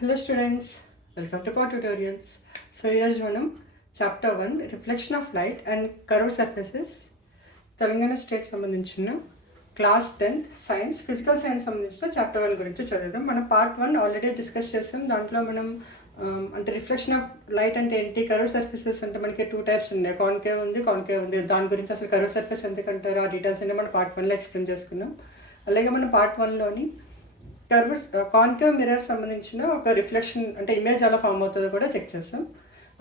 Hello students, welcome to Power Tutorials. So ఈరోజు మనం chapter 1 reflection of light and curve surfaces Telangana state సంబంధించిన class 10th science physical science సంబంధించిన chapter 1 గురించి చదువుదాం. మనం పార్ట్ 1 ఆల్రెడీ డిస్కస్ చేస్తాం. దాంట్లో మనం అంటే రిఫ్లెక్షన్ ఆఫ్ లైట్ అంటే ఏంటి, కర్వ్ సర్ఫేసెస్ అంటే మనకి 2 టైప్స్ ఉన్నాయి, కాన్కేవ్ ఉంది. దాని గురించి అసలు కర్వ్ సర్ఫేస్ ఎందుకంటారు ఆ డీటెయిల్స్ అన్ని మనం పార్ట్ 1లో ఎక్స్ప్లెయిన్ చేసుకున్నాం. అలాగే మనం పార్ట్ 1లోని కర్వ్స్ కాన్కేవ్ మిర్రర్ సంబంధించిన ఒక రిఫ్లెక్షన్ అంటే ఇమేజ్ ఎలా ఫామ్ అవుతుందో కూడా చెక్ చేస్తాం.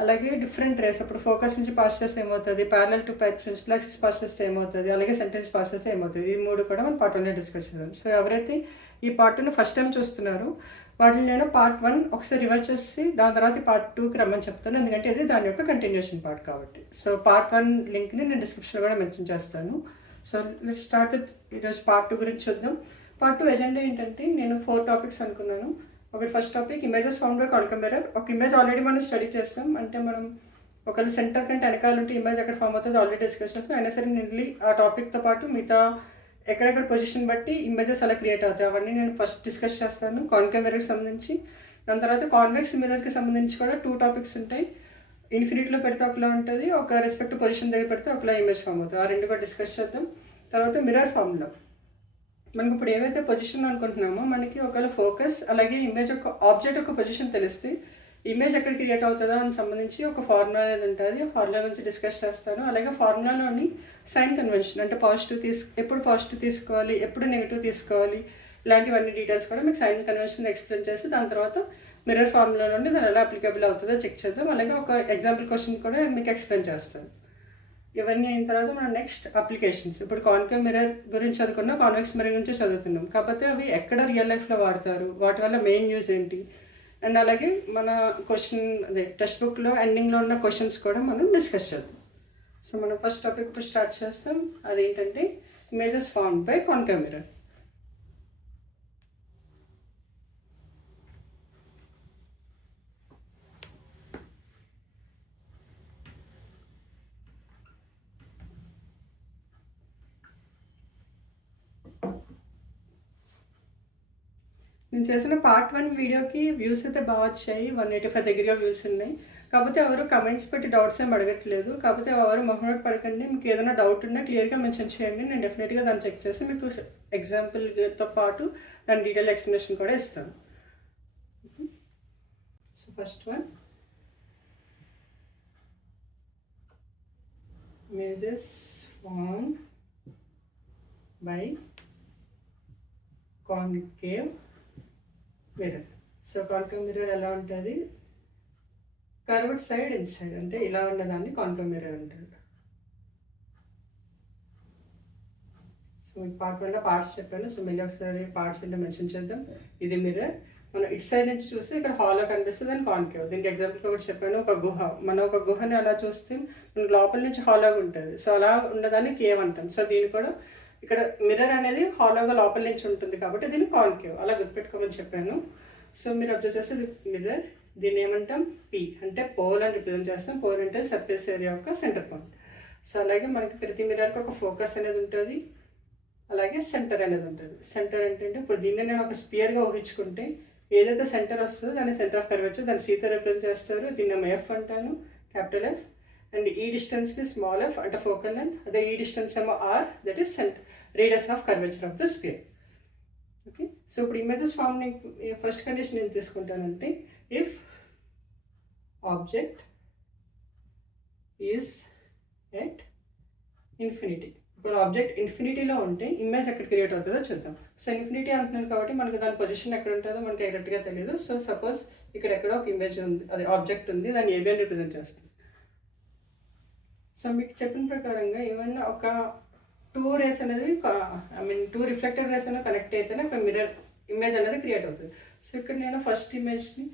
అలాగే డిఫరెంట్ రేస్ అప్పుడు ఫోకస్ నుంచి పాస్ చేస్తే ఏమవుతుంది, parallel to principal axis pass చేస్తే ఏమవుతుంది, అలాగే సెంటెన్స్ పాస్ చేస్తే ఏమవుతుంది, ఈ మూడు కూడా మనం పార్ట్ 1లో డిస్కస్ చేద్దాం. సో ఎవరైతే ఈ పార్ట్ 2 ఫస్ట్ టైం చూస్తున్నారో వాటిని నేను పార్ట్ 1 ఒకసారి రివర్స్ చేసి దాని తర్వాత పార్ట్ 2కి రమ్మని చెప్తాను, ఎందుకంటే ఇది దాని యొక్క కంటిన్యూషన్ పార్ట్ కాబట్టి. సో పార్ట్ 1 లింక్ని నేను డిస్క్రిప్షన్లో కూడా మెన్షన్ చేస్తాను. సో లెట్స్ స్టార్ట్ విత్ ఈరోజు పార్ట్ 2 గురించి చూద్దాం. పార్ట్ 2 ఎజెండా ఏంటంటే నేను 4 టాపిక్స్ అనుకున్నాను. ఒకటి first topic images found by concave mirror. ఒక ఇమేజ్ ఆల్రెడీ మనం స్టడీ చేస్తాం, అంటే మనం ఒకవేళ సెంటర్ కంటే వెనకాల ఉంటే ఇమేజ్ ఎక్కడ ఫామ్ అవుతుందో ఆల్రెడీ డిస్కస్ చేస్తాం. అయినా సరే నేను ఆ టాపిక్తో పాటు మిగతా ఎక్కడెక్కడ పొజిషన్ బట్టి ఇమేజెస్ అలా క్రియేట్ అవుతాయి అవన్నీ నేను ఫస్ట్ డిస్కస్ చేస్తాను కాన్కేవ్ మిర్రర్కి సంబంధించి. దాని తర్వాత కాన్వెక్స్ మిర్రర్కి సంబంధించి కూడా 2 టాపిక్స్ ఉంటాయి. ఇన్ఫినిట్లో పెడితే ఒకలా ఉంటుంది, ఒక రెస్పెక్ట్ పొజిషన్ దగ్గర పెడితే ఒకలా ఇమేజ్ ఫామ్ అవుతుంది. ఆ 2 కూడా డిస్కస్ చేద్దాం. తర్వాత మిర్రర్ ఫామ్లో మనకి ఇప్పుడు ఏవైతే పొజిషన్ అనుకుంటున్నామో మనకి ఒకవేళ ఫోకస్ అలాగే ఇమేజ్ యొక్క ఆబ్జెక్ట్ యొక్క పొజిషన్ తెలిస్తే ఇమేజ్ ఎక్కడ క్రియేట్ అవుతుందో అని సంబంధించి ఒక ఫార్ములా అనేది ఉంటుంది. ఆ ఫార్ములా గురించి డిస్కస్ చేస్తాను. అలాగే ఫార్ములాలోని సైన్ కన్వెన్షన్ అంటే ఎప్పుడు పాజిటివ్ తీసుకోవాలి, ఎప్పుడు నెగిటివ్ తీసుకోవాలి, ఇలాంటివన్నీ డీటెయిల్స్ కూడా మీకు సైన్ కన్వెన్షన్ ఎక్స్ప్లెయిన్ చేసి దాని తర్వాత మిర్రర్ ఫార్ములాలోని దాని ఎలా అప్లికబుల్ అవుతుందో చెక్ చేద్దాం. అలాగే ఒక ఎగ్జాంపుల్ క్వశ్చన్ కూడా మీకు ఎక్స్ప్లెయిన్ చేస్తాను. ఇవన్నీ అయిన తర్వాత మనం నెక్స్ట్ అప్లికేషన్స్, ఇప్పుడు కాన్కేవ్ మిర్రర్ గురించి చదువుకున్నాం, కాన్వెక్స్ మిర్రర్ గురించి చదువుతున్నాం. కాకపోతే అవి ఎక్కడ రియల్ లైఫ్లో వాడతారు, వాటి వల్ల మెయిన్ యూజ్ ఏంటి, అండ్ అలాగే మన టెక్స్ట్ బుక్లో ఎండింగ్లో ఉన్న క్వశ్చన్స్ కూడా మనం డిస్కస్ చేద్దాం. సో మనం ఫస్ట్ టాపిక్ ఇప్పుడు స్టార్ట్ చేస్తాం. అదేంటంటే images formed by concave mirror. నేను చేసిన పార్ట్ 1 వీడియోకి వ్యూస్ అయితే బాగా వచ్చాయి, 185 దగ్గరగా వ్యూస్ ఉన్నాయి. కాకపోతే ఎవరు కమెంట్స్ పెట్టి డౌట్స్ ఏమి అడగట్లేదు. కాకపోతే ఎవరు మొహమాట పడకండి, మీకు ఏదైనా డౌట్ ఉన్నా క్లియర్గా మెన్షన్ చేయండి, నేను డెఫినెట్గా దాన్ని చెక్ చేసి మీకు ఎగ్జాంపుల్తో పాటు దాని డీటెయిల్ ఎక్స్ప్లెనేషన్ కూడా ఇస్తాను. So first one, images formed by concave mirror. So concave mirror ఎలా ఉంటుంది, కర్వ్డ్ సైడ్ ఇన్సైడ్ అంటే ఇలా ఉన్నదాన్ని కాన్కేవ్ మిర్రర్ అంటారు. సో మీకు పార్ట్ 1లో పార్ట్స్ చెప్పాను. సో మళ్ళీ ఒకసారి పార్ట్స్ అంటే మెన్షన్ చేద్దాం. ఇది మిర్రర్, మనం ఇటు సైడ్ నుంచి చూస్తే ఇక్కడ హాల్లో కనిపిస్తుంది అని కాన్కేవ్. దీనికి ఎగ్జాంపుల్గా కూడా చెప్పాను, ఒక గుహ, మనం ఒక గుహని అలా చూస్తే మనకి లోపల నుంచి హాలోగా ఉంటుంది. సో అలా ఉన్నదాన్ని కేవ్ అంటాం. సో దీన్ని కూడా ఇక్కడ మిర్రర్ అనేది హాలోగా లోపల నుంచి ఉంటుంది కాబట్టి దీన్ని కాన్కేవ్ అలా గుర్తుపెట్టుకోమని చెప్పాను. సో మీరు అబ్జర్వ్ చేస్తే మిర్రర్, దీన్ని ఏమంటాం పి అంటే పోల్ అని రిప్రజెంట్ చేస్తాం. పోల్ అంటే సర్ఫేస్ ఏరియా యొక్క సెంటర్ పాయింట్. సో అలాగే మనకి ప్రతి మిర్రర్కి ఒక ఫోకస్ అనేది ఉంటుంది, అలాగే సెంటర్ అనేది ఉంటుంది. సెంటర్ అంటే ఇప్పుడు దీన్ని నేను ఒక స్పియర్గా ఊహించుకుంటే ఏదైతే సెంటర్ వస్తుందో దాన్ని సెంటర్ ఆఫ్ కర్వేచర్, దాన్ని సీతో రిప్రజెంట్ చేస్తారు. దీన్ని ఏమో ఎఫ్ అంటాను, క్యాపిటల్ ఎఫ్. అండ్ ఈ డిస్టెన్స్కి స్మాల్ ఎఫ్ అంటే ఫోకల్ లెంత్. అదే ఈ డిస్టెన్స్ ఏమో R, that is radius of curvature of the sphere. Okay, so ఇప్పుడు ఇమేజెస్ ఫార్మ్ని ఫస్ట్ కండిషన్ ఏం తీసుకుంటానంటే, if object is at infinity. ఒక ఆబ్జెక్ట్ ఇన్ఫినిటీలో ఉంటే ఇమేజ్ ఎక్కడ క్రియేట్ అవుతుందో చూద్దాం. సో ఇన్ఫినిటీ అంటున్నాను కాబట్టి మనకు దాని పొజిషన్ ఎక్కడ ఉంటుందో మనకి కరెక్ట్గా తెలియదు. సో సపోజ్ ఇక్కడ ఎక్కడో ఒక ఇమేజ్ ఉంది, అది ఆబ్జెక్ట్ ఉంది, దాన్ని ఏబి అని రిప్రజెంట్ చేస్తాం. సో మీకు చెప్పిన ప్రకారంగా ఏమైనా ఒక 2 రేస్ అనేది టూ రిఫ్లెక్టెడ్ రేస్ అనేది కనెక్ట్ అయితేనే ఒక మిర్రర్ ఇమేజ్ అనేది క్రియేట్ అవుతుంది. సో ఇక్కడ నేను ఫస్ట్ ఇమేజ్ని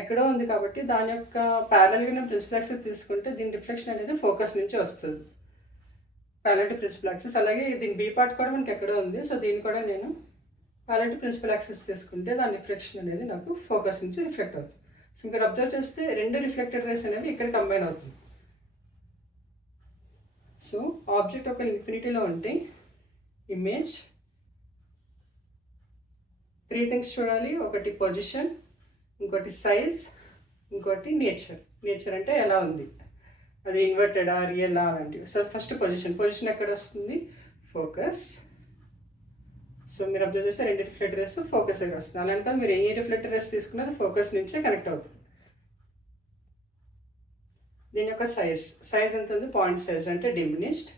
ఎక్కడో ఉంది కాబట్టి దాని యొక్క ప్యారల్గా నేను ప్రిన్సిపల్ యాక్సిస్ తీసుకుంటే దీని రిఫ్లెక్షన్ అనేది ఫోకస్ నుంచి వస్తుంది, ప్యారల్ టు ప్రిన్సిపల్ యాక్సిస్. అలాగే దీని బీ పార్ట్ కూడా మనకి ఎక్కడో ఉంది. సో దీన్ని కూడా నేను ప్యారల్ టు ప్రిన్సిపల్ యాక్సిస్ తీసుకుంటే దాని రిఫ్లెక్షన్ అనేది నాకు ఫోకస్ నుంచి రిఫ్లెక్ట్ అవుతుంది. సో ఇక్కడ అబ్జర్వ్ చేస్తే 2 రిఫ్లెక్టెడ్ రేస్ అనేవి ఇక్కడ కంబైన్ అవుతుంది. సో ఆబ్జెక్ట్ ఒక ఇన్ఫినిటీలో ఉంటే ఇమేజ్ 3 థింగ్స్ చూడాలి. ఒకటి పొజిషన్, ఇంకోటి సైజ్, ఇంకోటి నేచర్ అంటే ఎలా ఉంది, అది ఇన్వర్టెడా రియలా అలాంటివి. సో ఫస్ట్ పొజిషన్ ఎక్కడ వస్తుంది, ఫోకస్. సో మీరు అబ్జర్వ్ చేస్తే 2 రిఫ్లెక్టర్ రేస్ ఫోకస్ దగ్గర వస్తుంది. అలాంటి మీరు ఏ రిఫ్లెక్టర్ రేస్ తీసుకున్నా అది ఫోకస్ నుంచే కనెక్ట్ అవుతుంది. దీని యొక్క సైజ్ ఎంత ఉంది, పాయింట్ సైజ్ అంటే డిమినిష్డ్.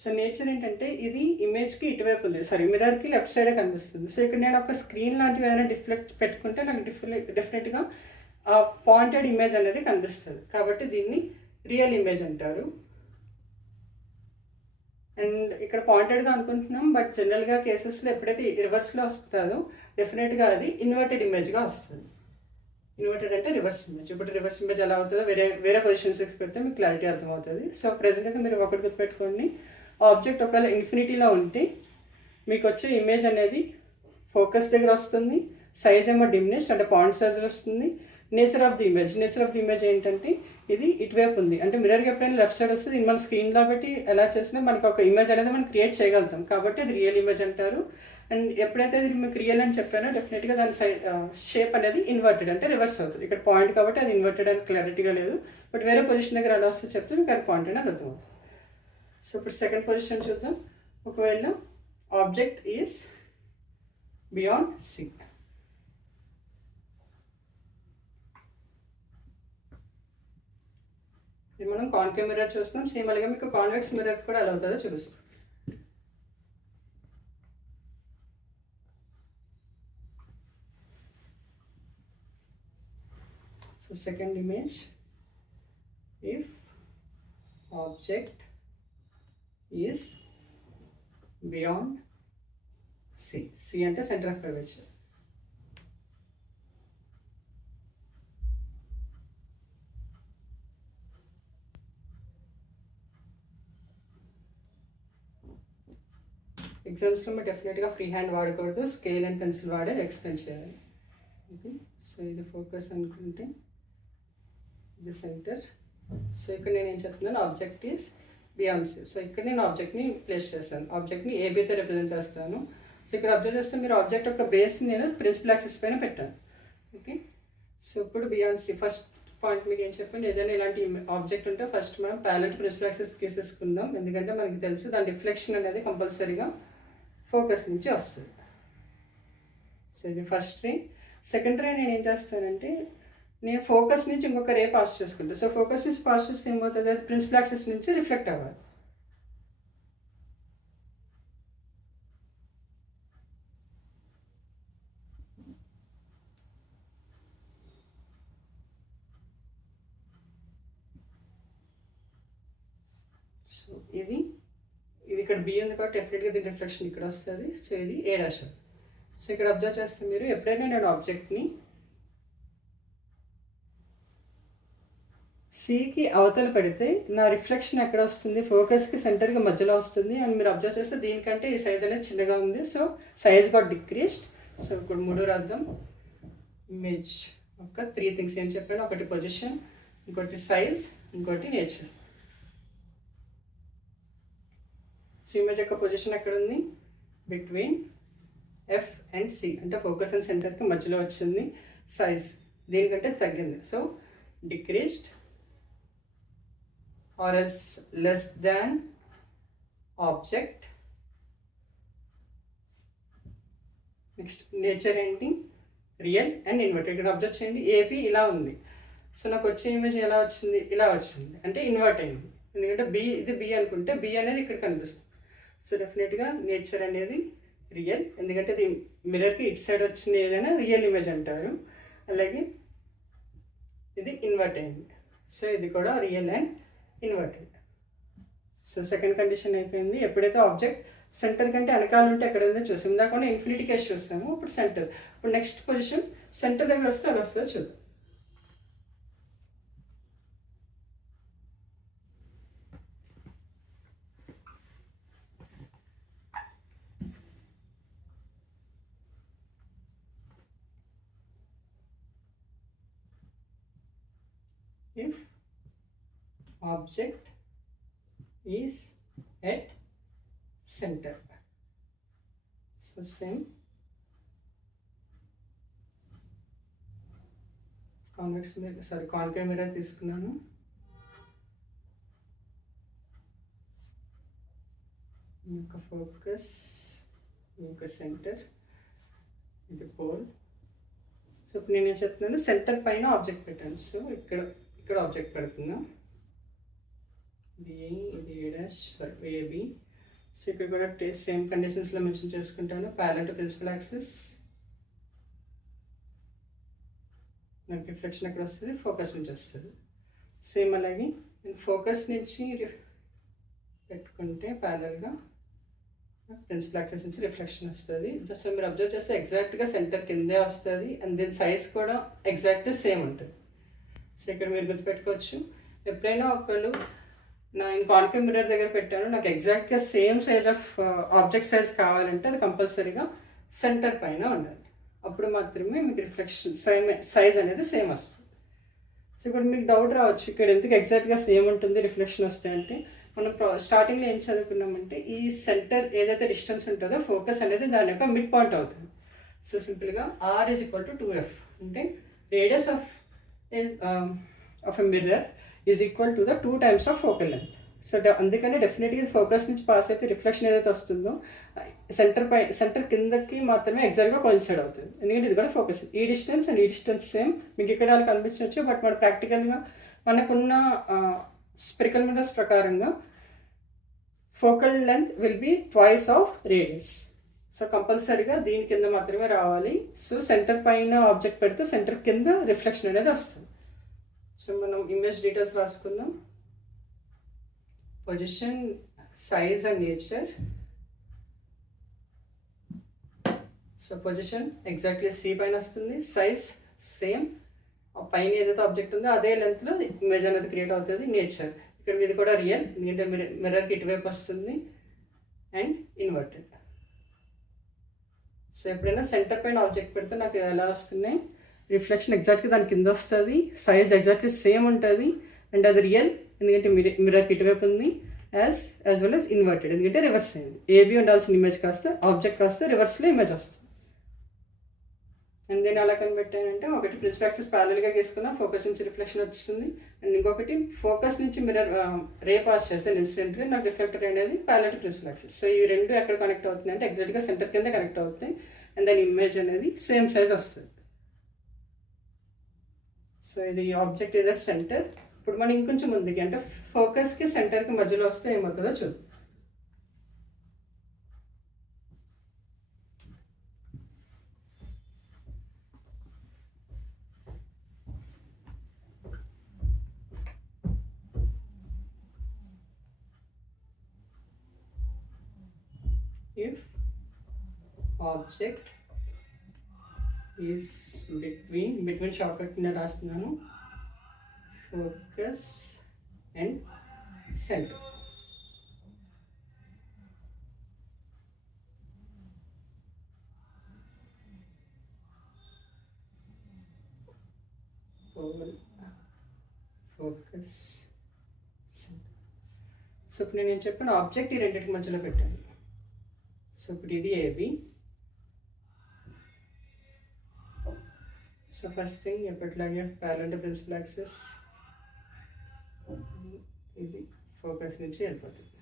సో నేచర్ ఏంటంటే ఇది ఇమేజ్కి ఇటువైపు ఉంది, మిర్రర్కి లెఫ్ట్ సైడే కనిపిస్తుంది. సో ఇక్కడ నేను ఒక స్క్రీన్ లాంటివి ఏదైనా డిఫ్లెక్ట్ పెట్టుకుంటే నాకు డెఫినెట్గా పాయింటెడ్ ఇమేజ్ అనేది కనిపిస్తుంది. కాబట్టి దీన్ని రియల్ ఇమేజ్ అంటారు. అండ్ ఇక్కడ పాయింటెడ్గా అనుకుంటున్నాం, బట్ జనరల్గా కేసెస్లో ఎప్పుడైతే రివర్స్లో వస్తుందో డెఫినెట్గా అది ఇన్వర్టెడ్ ఇమేజ్గా వస్తుంది. ఇన్వర్టెడ్ అంటే రివర్స్ ఇమేజ్. ఇప్పుడు రివర్స్ ఇమేజ్ ఎలా అవుతుందో వేరే పొజిషన్స్కి పెడితే మీకు క్లారిటీ అర్థమవుతుంది. సో ప్రెజెంట్ అయితే మీరు ఒకటి గుర్తుపెట్టుకోండి, ఆబ్జెక్ట్ ఒకవేళ ఇన్ఫినిటీలో ఉంటే మీకు వచ్చే ఇమేజ్ అనేది ఫోకస్ దగ్గర వస్తుంది, సైజ్ ఏమో డిమినిష్డ్ అంటే పాయింట్ సైజ్ వస్తుంది. నేచర్ ఆఫ్ ది ఇమేజ్ ఏంటంటే ఇది ఇటువైపు ఉంది, అంటే మిర్రర్కి ఎప్పుడైనా లెఫ్ట్ సైడ్ వస్తుంది. ఇది మన స్క్రీన్లో పెట్టి ఎలా చేసినా మనకు ఒక ఇమేజ్ అనేది మనం క్రియేట్ చేయగలుగుతాం, కాబట్టి అది రియల్ ఇమేజ్ అంటారు. అండ్ ఎప్పుడైతే ఇది మీకు రియల్ అని చెప్పానో డెఫినెట్గా దాని షేప్ అనేది ఇన్వర్టెడ్ అంటే రివర్స్ అవుతుంది. ఇక్కడ పాయింట్ కాబట్టి అది ఇన్వర్టెడ్ అని క్లారిటీగా లేదు, బట్ వేరే పొజిషన్ దగ్గర ఎలా వస్తే చెప్తే మీకు అది పాయింట్ అనేది అర్థమవుతుంది. సో ఇప్పుడు సెకండ్ పొజిషన్ చూద్దాం. ఒకవేళ ఆబ్జెక్ట్ ఈజ్ బియాండ్ సి, ఇది మనం కాన్కేవ్ మిర్రర్ చూస్తున్నాం. సేమ్ అలాగే మీకు కాన్వెక్స్ మిర్రర్ కూడా ఎలా అవుతుందో చూపిస్తాం. So second image, if object is beyond C అంటే సెంటర్ ఆఫ్ కర్వేచర్. ఎగ్జామ్స్లో మీరు డెఫినెట్గా ఫ్రీ హ్యాండ్ వాడకూడదు, స్కేల్ అండ్ పెన్సిల్ వాడే ఎక్స్ప్లెయిన్ చేయాలి. ఓకే, సో ఇది ఫోకస్ అనుకుంటే ఇది సెంటర్. సో ఇక్కడ నేను ఏం చెప్తున్నాను, object is beyond C. So ఇక్కడ నేను ఆబ్జెక్ట్ని ప్లేస్ చేస్తాను, ఆబ్జెక్ట్ని ఏబీతో రిప్రజెంట్ చేస్తాను. సో ఇక్కడ అబ్జర్వ్ చేస్తే మీరు ఆబ్జెక్ట్ యొక్క బేస్ని నేను ప్రిన్సిపల్ యాక్సిస్ పైన పెట్టాను. ఓకే, సో ఇప్పుడు బియాండ్ సి ఫస్ట్ పాయింట్ మీకు ఏం చెప్పండి, ఏదైనా ఇలాంటి ఆబ్జెక్ట్ ఉంటే ఫస్ట్ మనం ప్యాలెట్ ప్రిన్సిపల్ యాక్సిస్ తీసేసుకుందాం, ఎందుకంటే మనకి తెలుసు దాని రిఫ్లెక్షన్ అనేది కంపల్సరీగా ఫోకస్ నుంచి వస్తుంది. సో ఇది ఫస్ట్ రే. సెకండ్ రే నేను ఏం చేస్తానంటే నేను ఫోకస్ నుంచి ఇంకొక రే పాస్ చేసుకుంటాను. సో ఫోకస్ నుంచి పాస్ చేస్తే ఏమవుతుంది, అది ప్రిన్సిపల్ యాక్సిస్ నుంచి రిఫ్లెక్ట్ అవ్వాలి. సో ఇది ఇక్కడ బి ఉంది కాబట్టి డెఫినెట్గా దీని రిఫ్లెక్షన్ ఇక్కడ వస్తుంది. సో ఇది ఏ డాష్. సో ఇక్కడ అబ్జర్వ్ చేస్తే మీరు ఎప్పుడైనా నేను ఆబ్జెక్ట్ని సికి అవతల పెడితే నా రిఫ్లెక్షన్ ఎక్కడ వస్తుంది, ఫోకస్కి సెంటర్గా మధ్యలో వస్తుంది. అండ్ మీరు అబ్జర్వ్ చేస్తే దీనికంటే ఈ సైజ్ అనేది చిన్నగా ఉంది, so size got decreased. So ఇప్పుడు 3 రాద్దాం. ఇమేజ్ ఒక 3 థింగ్స్ ఏం చెప్పాను, ఒకటి పొజిషన్, ఇంకోటి సైజ్, ఇంకోటి నేచర్. సో ఇమేజ్ యొక్క పొజిషన్ ఎక్కడ ఉంది, బిట్వీన్ ఎఫ్ అండ్ సి అంటే ఫోకస్ అండ్ సెంటర్కి మధ్యలో వచ్చింది. సైజ్ దీనికంటే తగ్గింది, so decreased or is less than object. Next nature ఏంటి, రియల్ అండ్ ఇన్వర్టెడ్. ఇక్కడ అబ్జర్వ్ చేయండి, ఏపీ ఇలా ఉంది. సో నాకు వచ్చే ఇమేజ్ ఎలా వచ్చింది, ఇలా వచ్చింది, అంటే ఇన్వర్ట్ అయింది. ఎందుకంటే బి ఇది బి అనుకుంటే బి అనేది ఇక్కడ కనిపిస్తుంది. సో డెఫినెట్గా నేచర్ అనేది రియల్, ఎందుకంటే ఇది మిర్రర్కి ఇటు సైడ్ వచ్చింది, ఏదైనా రియల్ ఇమేజ్ అంటారు. అలాగే ఇది ఇన్వర్ట్ అయింది, సో ఇది కూడా real and inverted. So second condition అయిపోయింది. ఎప్పుడైతే ఆబ్జెక్ట్ సెంటర్ కంటే వెనకాల ఉంటే ఎక్కడ ఉందో చూసాం, ఇందాక ఇన్ఫినిటీ కేస్ చూస్తాము, ఇప్పుడు సెంటర్. ఇప్పుడు నెక్స్ట్ పొజిషన్ సెంటర్ దగ్గర వస్తే అది వస్తుందో చూద్దాం. If object is at center, so same convex mirror concave mirror తీసుకున్నాను. ఒక ఫోకస్, ఒక సెంటర్, ఇది పోల్. సో ఇప్పుడు నేను చెప్తున్నాను సెంటర్ పైన ఆబ్జెక్ట్ పెట్టాను. సో ఇక్కడ ఆబ్జెక్ట్ పెడుతున్నా, ఇది ఏ డాష్ ఏబి. సో ఇక్కడ కూడా సేమ్ కండిషన్స్లో మెన్షన్ చేసుకుంటాను. ప్యారలల్ టు ప్రిన్సిపల్ యాక్సిస్, నాకు రిఫ్లెక్షన్ ఎక్కడ వస్తుంది, ఫోకస్ నుంచి వస్తుంది. సేమ్ అలాగే నేను ఫోకస్ నుంచి పెట్టుకుంటే ప్యారలల్గా ప్రిన్సిపల్ యాక్సిస్ నుంచి రిఫ్లెక్షన్ వస్తుంది. సో మీరు అబ్జర్వ్ చేస్తే ఎగ్జాక్ట్గా సెంటర్ కిందే వస్తుంది అండ్ దీని సైజ్ కూడా ఎగ్జాక్ట్ సేమ్ ఉంటుంది. సో ఇక్కడ మీరు గుర్తుపెట్టుకోవచ్చు, ఎప్పుడైనా ఒకళ్ళు నేను కాన్కేవ్ మిర్రర్ దగ్గర పెట్టాను, నాకు ఎగ్జాక్ట్గా same size of object size కావాలంటే అది కంపల్సరీగా సెంటర్ పైన ఉండాలి. అప్పుడు మాత్రమే మీకు రిఫ్లెక్షన్ సైజ్ అనేది సేమ్ వస్తుంది. సో ఇప్పుడు మీకు డౌట్ రావచ్చు, ఇక్కడ ఎందుకు ఎగ్జాక్ట్గా సేమ్ ఉంటుంది రిఫ్లెక్షన్ వస్తే అంటే, మనం స్టార్టింగ్లో ఏం చదువుకున్నామంటే ఈ సెంటర్ ఏదైతే డిస్టెన్స్ ఉంటుందో ఫోకస్ అనేది దాని యొక్క మిడ్ పాయింట్ అవుతుంది. సో సింపుల్గా R is equal to 2F అంటే radius of a mirror is equal to the 2 times of focal length. So అందుకని డెఫినెట్గా ఫోకస్ నుంచి పాస్ అయితే రిఫ్లెక్షన్ ఏదైతే వస్తుందో సెంటర్ కిందకి మాత్రమే ఎగ్జాక్ట్గా కోయిన్సైడ్ అవుతుంది. ఎందుకంటే ఇది కూడా ఫోకస్, ఈ డిస్టెన్స్ అండ్ ఈ డిస్టెన్స్ సేమ్. మీకు ఇక్కడ అలా కనిపించవచ్చు, బట్ మన ప్రాక్టికల్గా మనకున్న స్పెరికల్ మిర్రర్స్ ప్రకారంగా focal length will be twice of radius. So కంపల్సరీగా దీని కింద మాత్రమే రావాలి. సో సెంటర్ పైన ఆబ్జెక్ట్ పెడితే సెంటర్ కింద రిఫ్లెక్షన్ అనేది వస్తుంది. సో మనం ఇమేజ్ డీటెయిల్స్ రాసుకుందాం. Position, size and nature. So position exactly C పైన వస్తుంది, సైజ్ సేమ్, పైన ఏదైతే ఆబ్జెక్ట్ ఉందో అదే లెంత్లో ఇమేజ్ అనేది క్రియేట్ అవుతుంది. నేచర్ ఇక్కడ ఇది కూడా రియల్, ఎందుకంటే మిర్రర్కి ఇటువైపు వస్తుంది, అండ్ ఇన్వర్టెడ్. సో ఎప్పుడైనా సెంటర్ పైన ఆబ్జెక్ట్ పెడితే నాకు ఎలా వస్తున్నాయి, రిఫ్లెక్షన్ ఎగ్జాక్ట్గా దాని కింద వస్తుంది, సైజ్ ఎగ్జాక్ట్లీ సేమ్ ఉంటుంది, అండ్ అది రియల్ ఎందుకంటే మిర్రర్కి ఇటువైపు ఉంది, యాజ్ వెల్ యాజ్ ఇన్వర్టెడ్ ఎందుకంటే రివర్స్ అయింది. ఏబీ ఉండాల్సిన ఇమేజ్ కాస్త ఆబ్జెక్ట్ కాస్త రివర్స్లో ఇమేజ్ వస్తుంది. అండ్ నేను అలా కనిపెట్టానంటే ఒకటి ప్రిన్సిపల్ యాక్సిస్ ప్యారలల్గా గీసుకున్నా, ఫోకస్ నుంచి రిఫ్లెక్షన్ వస్తుంది, అండ్ ఇంకొకటి ఫోకస్ నుంచి మిర్రర్ రే పాస్ చేస్తాను ఇన్సిడెంట్ రే, నాకు రిఫ్లెక్టర్ అనేది parallel to principal axis. So ఈ రెండు ఎక్కడ కనెక్ట్ అవుతున్నాయి అంటే ఎగ్జాక్ట్గా సెంటర్ కింద కనెక్ట్ అవుతాయి, అండ్ దాని ఇమేజ్ అనేది సేమ్ సైజ్ వస్తుంది. సో ఇది ఆబ్జెక్ట్ ఈజ్ అట్ సెంటర్. ఇప్పుడు మనం ఇంకొంచెం ముందుకి అంటే ఫోకస్కి సెంటర్కి మధ్యలో వస్తే ఏమవుతుందో చూద్దాం. If object is between shortcut కింద రాస్తున్నాను, focus and centre. Focus centre. So ఇప్పుడు నేను చెప్పిన ఆబ్జెక్ట్ ఈ రెండింటి మధ్యలో పెట్టాను. సో ఇప్పుడు ఇది ఏబి. సో ఫస్ట్ థింగ్ ఎప్పటిలాగే ప్యారలల్ టు ప్రిన్సిపల్ యాక్సిస్, ఇది ఫోకస్ నుంచి వెళ్ళిపోతుంది.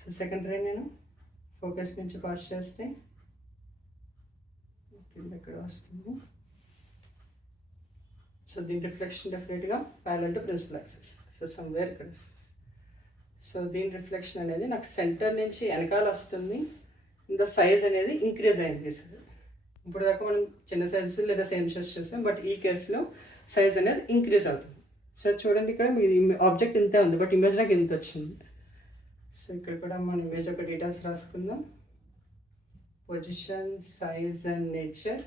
సో సెకండ్ రే నేను ఫోకస్ నుంచి పాస్ చేస్తే కింద ఎక్కడ వస్తుంది. సో దీని రిఫ్లెక్షన్ డెఫినెట్గా parallel to principal axis. So somewhere ఇక్కడ వస్తుంది. సో దీని రిఫ్లెక్షన్ అనేది నాకు సెంటర్ నుంచి వెనకాల వస్తుంది, ఇంత సైజ్ అనేది ఇంక్రీజ్ అయింది. ఇప్పుడు దాకా మనం చిన్న సైజెస్ లేదా సేమ్ సైజ్ చూసాం, బట్ ఈ కేసులో సైజ్ అనేది ఇంక్రీజ్ అవుతుంది. సో చూడండి ఇక్కడ మీ ఆబ్జెక్ట్ ఇంతే ఉంది, బట్ ఇమేజ్ నాకు ఇంత వచ్చింది. సో ఇక్కడ కూడా మన ఇమేజ్ ఒక డీటెయిల్స్ రాసుకుందాం. Position, size and nature.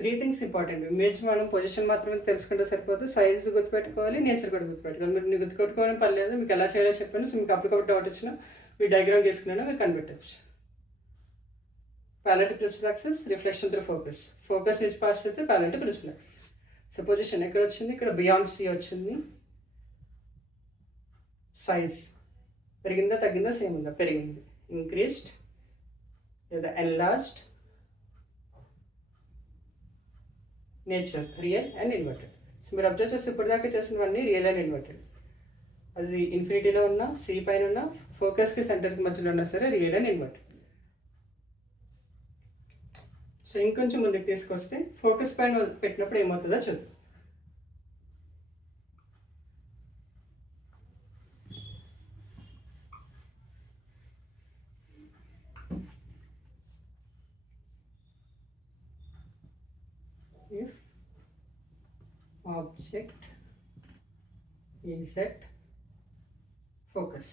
3 things important. Image మనం పొజిషన్ మాత్రమే తెలుసుకుంటే సరిపోదు, సైజ్ గుర్తుపెట్టుకోవాలి, నేచర్ కూడా గుర్తుపెట్టుకోవాలి. మీరు గుర్తుపెట్టుకోవడం పర్లేదు, మీకు ఎలా చేయాలో చెప్పాను. సో మీకు అప్పటికప్పుడు డౌట్ వచ్చినా మీరు డయాగ్రామ్ గీసుకున్నా మీరు కనిపెట్టచ్చు. Parallel to principal axis, reflection through focus. Focus నుంచి పాస్ అయితే parallel to principal axis. So position ఎక్కడ వచ్చింది, ఇక్కడ బియాండ్ C వచ్చింది. సైజ్ పెరిగిందా తగ్గిందా, సేమ్ ఉందా, పెరిగింది. ఇంక్రీస్డ్ లేదా enlarged, nature, real and inverted. So మీరు అబ్జర్వ్ చేస్తే ఇప్పటిదాకా చేసినవన్నీ రియల్ అండ్ ఇన్వర్టెడ్. అది ఇన్ఫినిటీలో ఉన్న, సి పైన ఉన్న, ఫోకస్కి సెంటర్కి మధ్యలో ఉన్నా సరే రియల్ అండ్ ఇన్వర్టెడ్. సో ఇంకొంచెం ముందుకు తీసుకొస్తే ఫోకస్ పైన పెట్టినప్పుడు ఏమవుతుందో చూద్దాం. If object is at focus,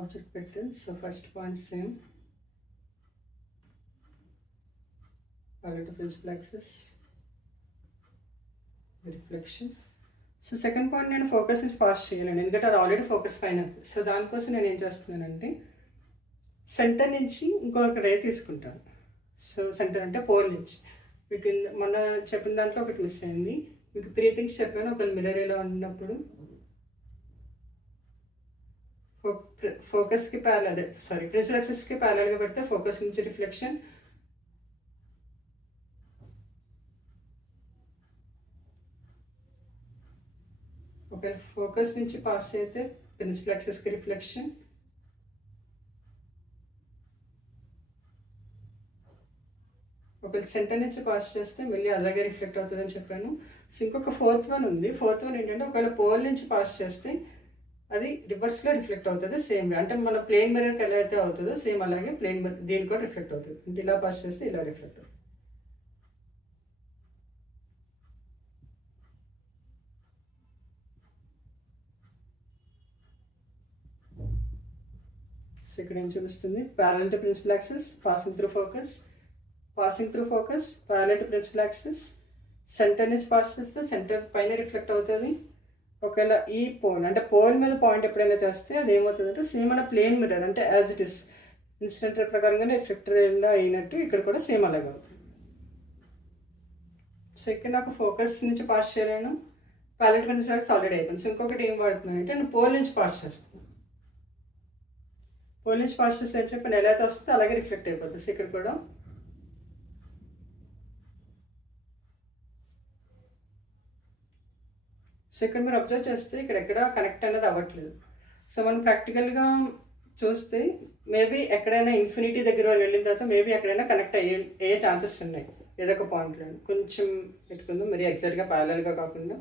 object pattern. So first point same, palette of principal axis, reflection. So second point నేను ఫోకస్ నుంచి పాస్ చేయాలండి, ఎందుకంటే అది ఆల్రెడీ ఫోకస్ పైన. సో దానికోసం నేను ఏం చేస్తున్నానంటే సెంటర్ నుంచి ఇంకొక రే తీసుకుంటాను. సో సెంటర్ అంటే పోల్ నుంచి. మీకు మొన్న చెప్పిన దాంట్లో ఒకటి మిస్ అయింది. మీకు 3 థింగ్స్ చెప్పాను. ఒక మిర్రర్ రేలో ఉన్నప్పుడు ఫోకస్కి ప్రిన్సిపల్ యాక్సిస్కి ప్యారలల్గా పెడితే ఫోకస్ నుంచి రిఫ్లెక్షన్, ఒకవేళ ఫోకస్ నుంచి పాస్ అయితే ప్రిన్సిపల్ యాక్సిస్కి రిఫ్లెక్షన్, ఒకవేళ సెంటర్ నుంచి పాస్ చేస్తే మళ్ళీ అలాగే రిఫ్లెక్ట్ అవుతుందని చెప్పాను. సో ఇంకొక ఫోర్త్ వన్ ఉంది. ఫోర్త్ వన్ ఏంటంటే ఒకవేళ పోల్ నుంచి పాస్ చేస్తే అది రివర్స్లో రిఫ్లెక్ట్ అవుతుంది సేమ్. అంటే మన ప్లేన్ మిర్రర్కి ఎలా అయితే అవుతుందో సేమ్ అలాగే ప్లేన్ మిర్రర్ దీనికి కూడా రిఫ్లెక్ట్ అవుతుంది. అంటే ఇలా పాస్ చేస్తే ఇలా రిఫ్లెక్ట్ అవుతుంది. సో ఇక్కడ ఏం చూపిస్తుంది, parallel to principal axis, passing through focus, parallel to principal axis, center నుంచి పాస్ చేస్తే సెంటర్ పైన రిఫ్లెక్ట్ అవుతుంది. ఒకవేళ ఈ పోల్ అంటే పోల్ మీద పాయింట్ ఎప్పుడైనా చేస్తే అది ఏమవుతుందంటే సేమ్ మన ప్లేన్ మిర్రర్ అంటే యాజ్ ఇట్ ఇస్ ఇన్సిడెంట్ ప్రకారంగానే రిఫ్లెక్టర్ అయినట్టు ఇక్కడ కూడా సేమ్ అలాగే అవుతుంది. సో ఇక్కడ నాకు ఫోకస్ నుంచి పాస్ చేయలేను, ప్యాలెట్ ప్రిన్సిపల్ యాక్సిస్ ఆల్రెడీ అయిపోయింది. సో ఇంకొకటి ఏం వాడుతున్నాను అంటే నేను పోల్ నుంచి పాస్ చేస్తాను. పోల్ నుంచి పాస్ చేస్తే అని చెప్పి ఎలా అయితే వస్తుందో అలాగే రిఫ్లెక్ట్ అయిపోతుంది. సో ఇక్కడ కూడా సో ఇక్కడ మీరు అబ్జర్వ్ చేస్తే ఇక్కడ ఎక్కడ కనెక్ట్ అనేది అవ్వట్లేదు. సో మనం ప్రాక్టికల్గా చూస్తే మేబీ ఎక్కడైనా ఇన్ఫినిటీ దగ్గర వెళ్ళిన తర్వాత మేబీ ఎక్కడైనా కనెక్ట్ అయ్యే ఛాన్సెస్ ఉన్నాయి ఏదో ఒక పాయింట్లో. కొంచెం పెట్టుకుందాం, మరి ఎగ్జాక్ట్గా ప్యారలల్గా కాకుండా.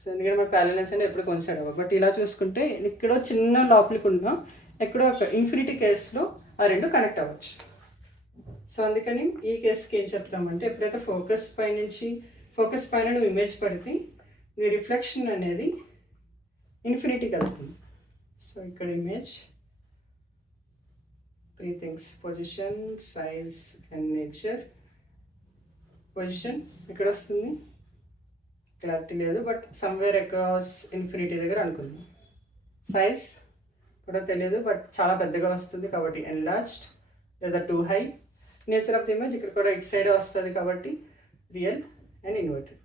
సో ఎందుకంటే మన ప్యారలెన్స్ అనేది ఎప్పుడు కొన్సైడ్ అవ్వదు. బట్ ఇలా చూసుకుంటే ఇక్కడ చిన్న లోపలికి ఉన్న ఎక్కడో ఒక ఇన్ఫినిటీ కేసులో ఆ రెండు కనెక్ట్ అవ్వచ్చు. సో అందుకని ఈ కేసుకి ఏం చెప్తామంటే ఎప్పుడైతే ఫోకస్ పైన నువ్వు ఇమేజ్ పడితే నీ రిఫ్లెక్షన్ అనేది ఇన్ఫినిటీకి వెళ్తుంది. సో ఇక్కడ image 3 things, position, size and nature. Position ఇక్కడ వస్తుంది, క్లారిటీ లేదు బట్ సమ్వేర్ అక్రాస్ ఇన్ఫినిటీ దగ్గర అనుకుందాం. సైజ్ కూడా తెలియదు బట్ చాలా పెద్దగా వస్తుంది కాబట్టి ఎన్లార్జ్డ్ లేదా two high. Nature of the image ఇక్కడ కూడా ఇటు సైడ్ వస్తుంది కాబట్టి రియల్ అండ్ ఇన్వర్టెడ్.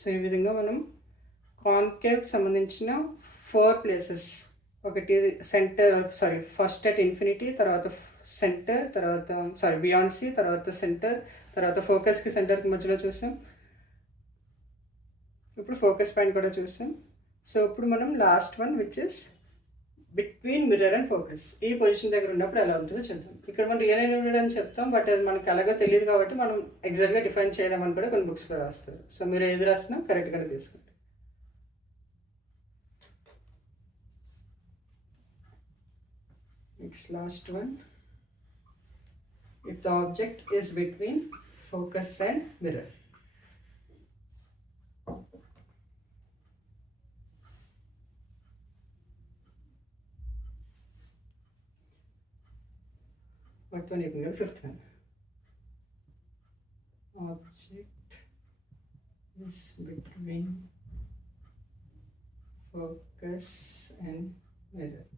సో ఈ విధంగా మనం కాన్కేవ్కి సంబంధించిన 4 ప్లేసెస్, ఒకటి ఫస్ట్ అట్ ఇన్ఫినిటీ, తర్వాత సెంటర్, తర్వాత బియాండ్ సి, తర్వాత సెంటర్, తర్వాత ఫోకస్కి సెంటర్కి మధ్యలో చూసాం. ఇప్పుడు ఫోకస్ పాయింట్ కూడా చూసాం. సో ఇప్పుడు మనం last one which is between mirror and focus. ఈ పొజిషన్ దగ్గర ఉన్నప్పుడు ఎలా ఉంటుందో చెప్తాం. ఇక్కడ మనం రియల్ ఇన్వర్టెడ్ అని చెప్తాం బట్ అది మనకి అలాగో తెలియదు కాబట్టి మనం ఎగ్జాక్ట్గా డిఫైన్ చేయలేమని కూడా కొన్ని బుక్స్లో రాస్తారు. సో మీరు ఏది రాసినా కరెక్ట్గానే తీసుకోండి. Next last one, if the object is between focus and mirror. Fourth one అయిపోయింది కదా, fifth one. Object is between focus and mirror.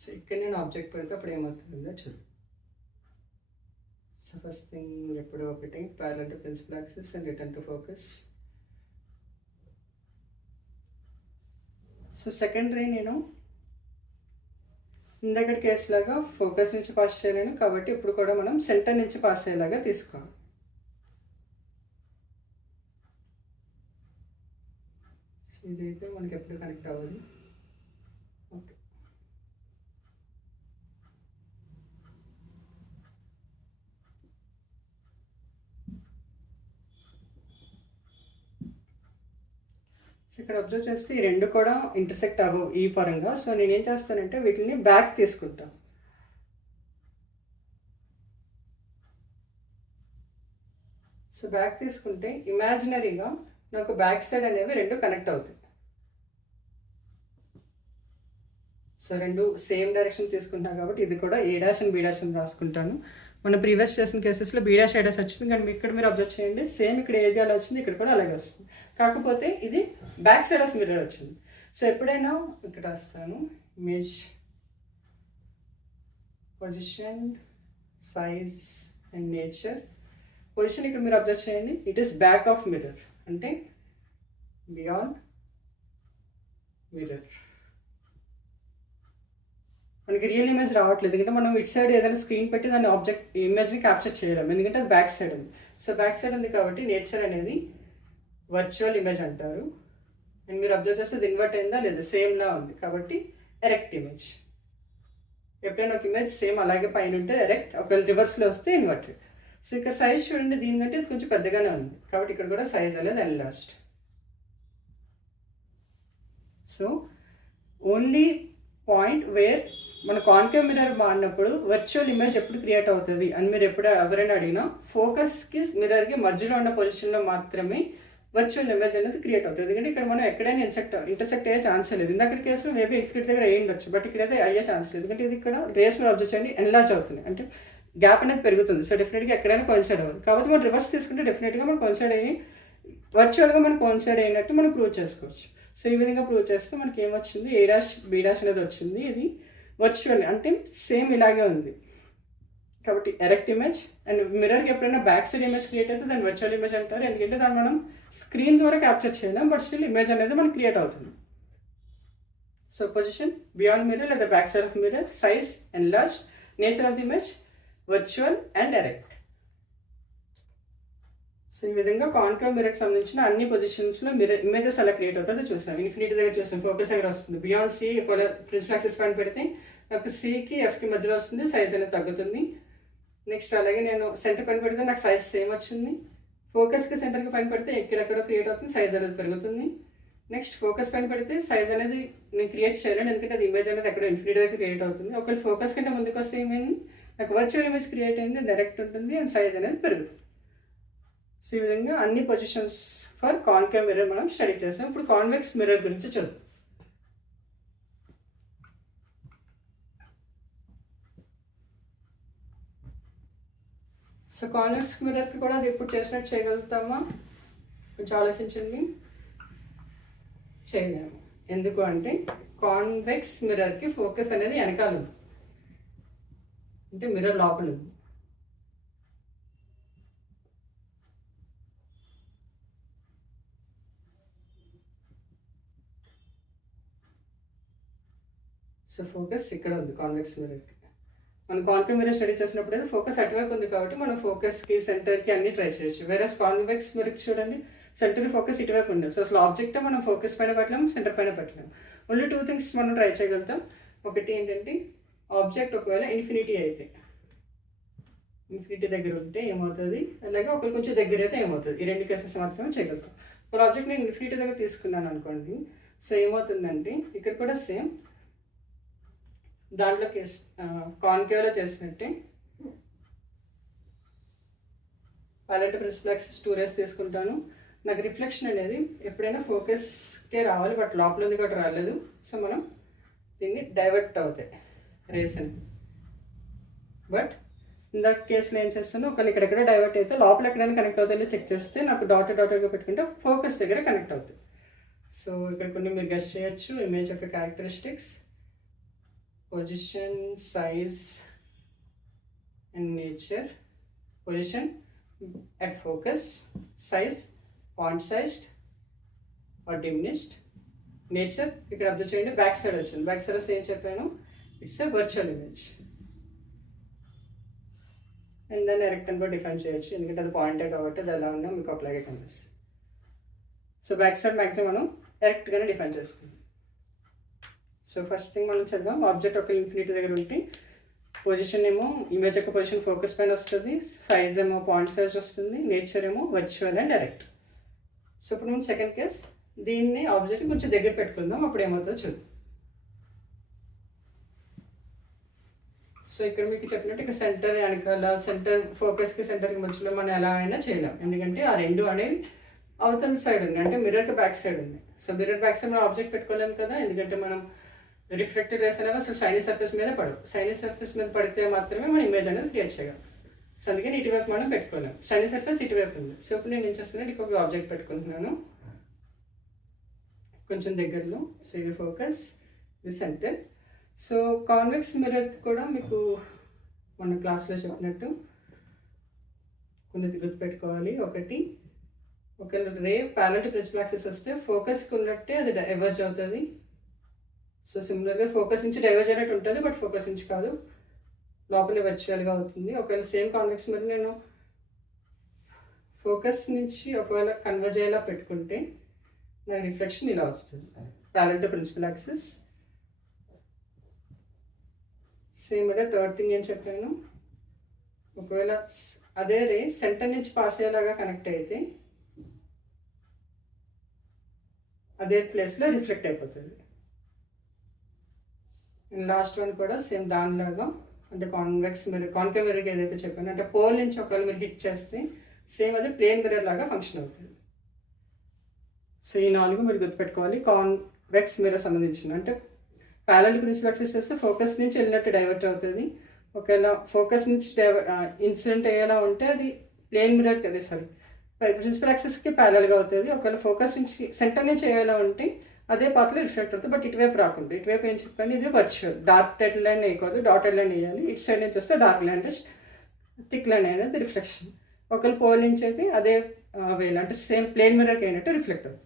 So ఇక్కడ నేను ఆబ్జెక్ట్ పెడితే అప్పుడు ఏమవుతుందో చూడు. సో ఫస్ట్ థింగ్ ఎప్పుడు ఒకటి parallel to principal axis and return to focus. So second ray నేను ఇందాక కేసు లాగా ఫోకస్ నుంచి పాస్ చేయలేను కాబట్టి ఇప్పుడు కూడా మనం సెంటర్ నుంచి పాస్ అయ్యేలాగా తీసుకోవాలి. సో ఇదైతే మనకి ఎప్పుడు కనెక్ట్ అవ్వదు. ఓకే, ఇక్కడ అబ్జర్వ్ చేస్తే ఈ రెండు కూడా ఇంటర్సెక్ట్ అవ్వవు ఈ పరంగా. సో నేనేం చేస్తానంటే వీటిని బ్యాక్ తీసుకుంటాను. సో బ్యాక్ తీసుకుంటే ఇమాజినరీగా నాకు బ్యాక్ సైడ్ అనేవి రెండు కనెక్ట్ అవుతాయి. సో రెండు సేమ్ డైరెక్షన్ తీసుకుంటాను కాబట్టి ఇది కూడా ఏ డాష్ అండ్ బి డాష్ అని రాసుకుంటాను. మన ప్రీవియస్ చేసిన కేసెస్లో బీ డాష్ ఏ డాష్ వచ్చింది, కానీ ఇక్కడ మీరు అబ్జర్వ్ చేయండి సేమ్ ఇక్కడ ఏది అలా వచ్చింది, ఇక్కడ కూడా అలాగే వస్తుంది. కాకపోతే ఇది బ్యాక్ సైడ్ ఆఫ్ మిర్రర్ వచ్చింది. సో ఎప్పుడైనా ఇక్కడ రాస్తాను image position, size and nature. Position ఇక్కడ మీరు అబ్జర్వ్ చేయండి, it is back of mirror అంటే బియాండ్ మిర్రర్. మనకి రియల్ ఇమేజ్ రావట్లేదు, ఎందుకంటే మనం ఇటు సైడ్ ఏదైనా స్క్రీన్ పెట్టి దాన్ని ఆబ్జెక్ట్ ఇమేజ్ని క్యాప్చర్ చేయలేము, ఎందుకంటే అది బ్యాక్ సైడ్ ఉంది. సో బ్యాక్ సైడ్ ఉంది కాబట్టి నేచర్ అనేది వర్చువల్ ఇమేజ్ అంటారు. అండ్ మీరు అబ్జర్వ్ చేస్తే అది ఇన్వర్ట్ అయిందా లేదా, సేమ్లా ఉంది కాబట్టి ఎరెక్ట్ ఇమేజ్. ఎప్పుడైనా ఒక ఇమేజ్ సేమ్ అలాగే పైన ఉంటే ఎరెక్ట్, ఒకవేళ రివర్స్లో వస్తే ఇన్వర్టెడ్. సో ఇక్కడ సైజ్ చూడండి, దీనికంటే ఇది కొంచెం పెద్దగానే ఉంది కాబట్టి ఇక్కడ కూడా సైజ్ అనేది enlarged. So only point where మన కాన్కేవ్ మిర్రర్ మాడినప్పుడు వర్చువల్ ఇమేజ్ ఎప్పుడు క్రియేట్ అవుతుంది అని మీరు ఎప్పుడు ఎవరైనా అడిగినా ఫోకస్కి మిర్రర్కి మధ్యలో ఉన్న పొజిషన్లో మాత్రమే వర్చువల్ ఇమేజ్ అనేది క్రియేట్ అవుతుంది. ఎందుకంటే ఇక్కడ మనం ఎక్కడైనా ఇంటర్సెక్ట్ అయ్యే ఛాన్స్ లేదు. ఇందాక కేసులో మేబీ ఇన్ఫినిటీ దగ్గర అయ్యి ఉండొచ్చు, బట్ ఇక్కడైతే అయ్యే ఛాన్స్ లేదు, ఎందుకంటే ఇది ఇక్కడ రేస్ మీరు అబ్జర్వ్ చేయండి ఎన్లార్జ్ అవుతుంది, అంటే గ్యాప్ అనేది పెరుగుతుంది. సో డెఫినెట్గా ఎక్కడైనా కోయిన్సైడ్ అవ్వదు. కాబట్టి మనం రివర్స్ తీసుకుంటే డెఫినెట్గా మనం కోయిన్సైడ్ అయ్యి వర్చువల్గా మనం కోయిన్సైడ్ అయినట్టు మనం ప్రూవ్ చేసుకోవచ్చు. సో ఈ విధంగా ప్రూవ్ చేస్తే మనకి ఏమొచ్చింది, ఏ డాష్ బి డాష్ అనేది వచ్చింది. ఇది వర్చువల్ అంటే సేమ్ ఇలాగే ఉంది కాబట్టి ఎరెక్ట్ ఇమేజ్. అండ్ మిర్రర్కి ఎప్పుడైనా బ్యాక్ సైడ్ ఇమేజ్ క్రియేట్ అయితే దాన్ని వర్చువల్ ఇమేజ్ అంటారు, ఎందుకంటే దాన్ని మనం స్క్రీన్ ద్వారా క్యాప్చర్ చేయలేం, బట్ స్టిల్ ఇమేజ్ అనేది మనకి క్రియేట్ అవుతుంది. సో పొజిషన్ బియాండ్ మిర్రర్ లేదా back side of mirror, size enlarge, nature of the image virtual and erect. So ఈ విధంగా కాన్కేవ్ మిర్రర్కి సంబంధించిన అన్ని పొజిషన్స్లో మిర్రర్ ఇమేజెస్ అలా క్రియేట్ అవుతుందో చూసాం. ఇన్ఫినిటీ దగ్గర చూసాం, ఫోకస్ దగ్గర వస్తుంది. బియాండ్ సి ఒకవేళ ప్రిన్సిపల్ యాక్సిస్ పైన పెడితే నాకు సికి ఎఫ్కి మధ్యలో వస్తుంది, సైజ్ అనేది తగ్గుతుంది. నెక్స్ట్ అలాగే నేను సెంటర్ పైన పెడితే నాకు సైజ్ సేమ్ వచ్చింది. ఫోకస్కి సెంటర్కి పైన పెడితే ఎక్కడెక్కడో క్రియేట్ అవుతుంది, సైజ్ అనేది పెరుగుతుంది. నెక్స్ట్ ఫోకస్ పైన పెడితే సైజ్ అనేది నేను క్రియేట్ చేయలేను, ఎందుకంటే అది ఇమేజ్ అనేది ఎక్కడ ఇన్ఫినిటీ దగ్గర క్రియేట్ అవుతుంది. ఒకవేళ ఫోకస్ కంటే ముందుకు వస్తే ఏమైంది, నాకు వర్చువల్ ఇమేజ్ క్రియేట్ అయింది, డైరెక్ట్ ఉంటుంది అండ్ సైజ్ అనేది పెరుగుతుంది. సో ఈ విధంగా అన్ని పొజిషన్స్ ఫర్ కాన్కేవ్ మిర్రర్ మనం స్టడీ చేస్తాం. ఇప్పుడు కాన్వెక్స్ మిర్రర్ గురించి చూద్దాం. సో కాన్వెక్స్ మిర్రర్కి కూడా అది ఎప్పుడు చేసినట్టు చేయగలుగుతామా, కొంచెం ఆలోచించండి. చేయలేము, ఎందుకు అంటే కాన్వెక్స్ మిర్రర్కి ఫోకస్ అనేది వెనకాల ఉంది, అంటే మిర్రర్ లోపల ఉంది. సో ఫోకస్ ఇక్కడ ఉంది కాన్వెక్స్ మిర్రర్కి. మనం కాన్కేవ్ మిర్రర్ స్టడీ చేసినప్పుడు అయితే ఫోకస్ అటువైపు ఉంది కాబట్టి మనం ఫోకస్కి సెంటర్కి అన్ని ట్రై చేయొచ్చు. వేరే కాన్వెక్స్ మిర్రర్కి చూడండి సెంటర్ ఫోకస్ ఇటువైపు ఉండదు. సో అసలు ఆబ్జెక్ట్ మనం ఫోకస్ పైన పెట్టలేము, సెంటర్ పైన పెట్టలేము. ఓన్లీ 2 థింగ్స్ మనం ట్రై చేయగలుగుతాం. ఒకటి ఏంటంటే ఆబ్జెక్ట్ ఒకవేళ ఇన్ఫినిటీ అయితే, ఇన్ఫినిటీ దగ్గర ఉంటే ఏమవుతుంది, అలాగే ఒకరు కొంచెం దగ్గర అయితే ఏమవుతుంది, ఈ 2 కేసెస్ మాత్రమే చేయగలుగుతాం. ఒక ఆబ్జెక్ట్ నేను ఇన్ఫినిటీ దగ్గర తీసుకున్నాను అనుకోండి, సో ఏమవుతుందంటే ఇక్కడ కూడా సేమ్ దాంట్లో కాన్కేవ్లో చేసినట్టే ప్యాలెట్ ప్రిన్సిపల్ యాక్సిస్ 2 రేస్ తీసుకుంటాను. నాకు రిఫ్లెక్షన్ అనేది ఎప్పుడైనా ఫోకస్కే రావాలి, బట్ లోపల ఉంది కూడా రాలేదు. సో మనం దీన్ని డైవర్ట్ అవుతాయి రేస్ అని. బట్ ఇందాక కేసులో ఏం చేస్తాను, ఒకళ్ళు ఇక్కడెక్కడ డైవర్ట్ అయితే లోపల ఎక్కడైనా కనెక్ట్ అవుతాయో చెక్ చేస్తే నాకు డాటెడ్గా పెట్టుకుంటే ఫోకస్ దగ్గర కనెక్ట్ అవుతాయి. సో ఇక్కడ కొన్ని మీరు గెస్ చేయొచ్చు ఇమేజ్ యొక్క characteristics, position, size and nature. Position at focus, size, font sized or diminished. Nature ఇక్కడ అబ్జర్వ్ చేయండి, బ్యాక్ సైడ్ వచ్చింది. బ్యాక్ సైడ్ వస్తే ఏం చెప్పాను, it's a virtual image. And దాన్ని ఎరెక్టన్గా డిఫైన్ చేయొచ్చు, ఎందుకంటే అది పాయింటే కాబట్టి అది ఎలా ఉన్నా మీకు అట్లాగే కనిపిస్తుంది. సో బ్యాక్ సైడ్ మ్యాక్సిమం మనం ఎరెక్ట్గానే డిఫైన్ చేసుకుందాం. సో ఫస్ట్ థింగ్ మనం చదివాం, ఆబ్జెక్ట్ ఒక ఇన్ఫినిటీ దగ్గర ఉంటే పొజిషన్ ఏమో ఇమేజ్ యొక్క పొజిషన్ ఫోకస్ పైన వస్తుంది, సైజ్ ఏమో పాయింట్ సైజ్ వస్తుంది, నేచర్ ఏమో వర్చువల్ అండ్ డైరెక్ట్. సో ఇప్పుడు మనం సెకండ్ కేస్ దీన్ని ఆబ్జెక్ట్ కొంచెం దగ్గర పెట్టుకుందాం, అప్పుడు ఏమవుతుందో చూద్దాం. సో ఇక్కడ మీకు చెప్పినట్టు ఇక్కడ సెంటర్ వెనకాల సెంటర్ ఫోకస్కి సెంటర్కి మధ్యలో మనం ఎలా అయినా చేయలేం, ఎందుకంటే ఆ రెండు అనేవి అవతల సైడ్ ఉన్నాయి, అంటే మిర్రర్కి బ్యాక్ సైడ్ ఉంది. సో మిర్రర్ బ్యాక్ సైడ్ మనం ఆబ్జెక్ట్ పెట్టుకోలేము కదా, ఎందుకంటే మనం రిఫ్లెక్టెడ్ రేస్ అనేవి అసలు షైనీ సర్ఫేస్ మీద పడవు. షైనీ సర్ఫేస్ మీద పడితే మాత్రమే మనం ఇమేజ్ అనేది క్రియేట్ చేయగలం. సో అందుకని ఇటువైపు మనం పెట్టుకోలేము, షైనీ సర్ఫేస్ ఇటువైపు ఉంది. సో ఇప్పుడు నేను ఏం చేస్తున్నాను, ఇంకొక ఆబ్జెక్ట్ పెట్టుకుంటున్నాను కొంచెం దగ్గరలో. సో ఇది ఫోకస్, ఇది సెంటర్. సో కాన్వెక్స్ మిర్రర్ కూడా మీకు మన క్లాస్లో చెప్పినట్టు కొన్ని గుర్తుపెట్టుకోవాలి. ఒకటి, ఒకవేళ రే ప్యాలెట్ ప్రిన్సిపల్ యాక్సిస్ వస్తే ఫోకస్కి ఉన్నట్టే అది డైవర్జ్ అవుతుంది. సో సిమిలర్గా ఫోకస్ నుంచి డైవర్జ్ అయినట్టు ఉంటుంది, బట్ ఫోకస్ నుంచి కాదు, లోపలే వర్చువల్గా అవుతుంది. ఒకవేళ సేమ్ కాన్వెక్స్ మిర్రర్ నేను ఫోకస్ నుంచి ఒకవేళ కన్వర్జ్ అయ్యేలా పెట్టుకుంటే నాకు రిఫ్లెక్షన్ ఇలా వస్తుంది, ప్యాలెట్ ప్రిన్సిపల్ యాక్సిస్. సేమ్ అదే థర్డ్ థింగ్ ఏం చెప్పాను, ఒకవేళ అదే రే సెంటర్ నుంచి పాస్ అయ్యేలాగా కనెక్ట్ అయితే అదే ప్లేస్లో రిఫ్లెక్ట్ అయిపోతుంది. లాస్ట్ వన్ కూడా సేమ్ దానిలాగా, అంటే కాన్వెక్స్ మిర్రర్ కాన్కేవ్ మిర్రర్కి ఏదైతే చెప్పాను, అంటే పోల్ నుంచి ఒకవేళ మీరు హిట్ చేస్తే సేమ్ అది ప్లేన్ మిర్రర్ లాగా ఫంక్షన్ అవుతుంది. సో ఈ 4 మీరు గుర్తుపెట్టుకోవాలి కాన్వెక్స్ మిర్రర్ సంబంధించిన. అంటే ప్యారలల్ ప్రిన్సిపల్ యాక్సిస్ చేస్తే ఫోకస్ నుంచి వెళ్ళినట్టు డైవర్ట్ అవుతుంది. ఒకవేళ ఫోకస్ నుంచి ఇన్సిడెంట్ అయ్యేలా ఉంటే అది ప్లేన్ మిర్రర్ కదా, సారీ ప్రిన్సిపల్ యాక్సిస్కి ప్యారల్గా అవుతుంది. ఒకవేళ ఫోకస్ నుంచి సెంటర్ నుంచి అయ్యేలా ఉంటే అదే పాత్రలో రిఫ్లెక్ట్ అవుతుంది, బట్ ఇటువైపు రాకుండా. ఇటువైపు ఏం చెప్పాను, ఇది వర్చువల్, డార్క్ లైన్ వేయకూడదు, డాటెడ్ లైన్ వేయాలి. ఇటు సైడ్ నుంచి వస్తే డార్క్ లైన్ అంటే థిక్ లైన్ అనేది రిఫ్లెక్షన్. ఒకవేళ పోల్ నుంచి అయితే అదే వేయాలి, అంటే సేమ్ ప్లేన్ మిర్రర్కి అయినట్టు రిఫ్లెక్ట్ అవుతుంది.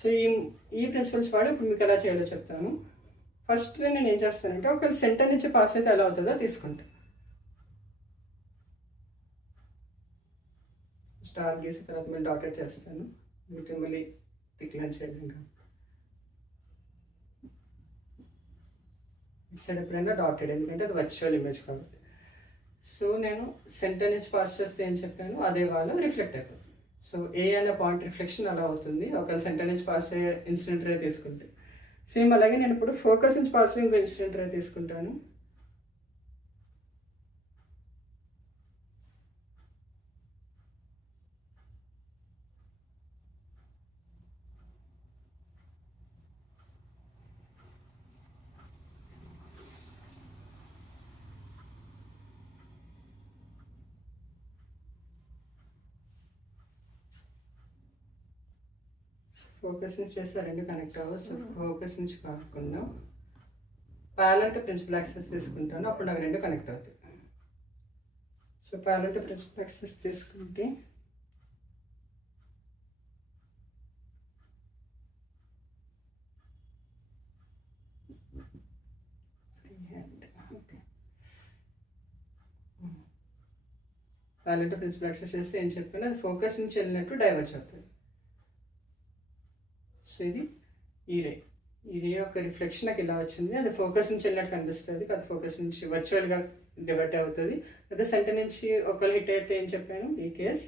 సో ఈ ప్రిన్సిపల్స్ వాడు ఇప్పుడు మీకు ఎలా చేయాలో చెప్తాను. ఫస్ట్ నేను ఏం చేస్తానంటే ఒకవేళ సెంటర్ నుంచి పాస్ అయితే ఎలా అవుతుందో తీసుకుంటాను. స్టార్ గీసిన తర్వాత మళ్ళీ డాటెడ్ చేస్తాను, వీటిని మళ్ళీ థిక్లైన్ చేయలేం కదా. ఇటు సైడ్ ఎప్పుడైనా డాటెడ్, ఎందుకంటే అది వర్చువల్ ఇమేజ్ కాబట్టి. సో నేను సెంటర్ నుంచి పాస్ చేస్తే ఏం చెప్పాను అదే వాళ్ళు రిఫ్లెక్ట్ అయిపోతుంది. సో ఏ అనే పాయింట్ రిఫ్లెక్షన్ అలా అవుతుంది ఒకవేళ సెంటర్ నుంచి పాస్ అయ్యే ఇన్సిడెంట్ రే తీసుకుంటే. సేమ్ అలాగే నేను ఇప్పుడు ఫోకస్ నుంచి పాస్ అయ్యే ఇంకో ఇన్సిడెంట్ రే తీసుకుంటాను. ఫోకస్ నుంచి చేస్తే రెండు కనెక్ట్ అవ్వవు. సో ఫోకస్ నుంచి కాకుండా ప్యారలల్ టు ప్రిన్సిపల్ యాక్సిస్ తీసుకుంటాను, అప్పుడు నాకు రెండు కనెక్ట్ అవుతాయి. So parallel to principal axis తీసుకుంటే ప్యారలల్ టు ప్రిన్సిపల్ యాక్సిస్ చేస్తే ఏం చెప్పాను, అది ఫోకస్ నుంచి వెళ్ళినట్టు డైవర్జ్ అవుతుంది. సో ఇది ఈ రే యొక్క రిఫ్లెక్షన్ నాకు ఇలా వచ్చింది, అది ఫోకస్ నుంచి వెళ్ళినట్టు కనిపిస్తుంది, అది ఫోకస్ నుంచి వర్చువల్గా డివర్ట్ అవుతుంది. అదే సెంటర్ నుంచి ఒకవేళ హిట్ అయితే ఏం చెప్పాను, ఈ కేస్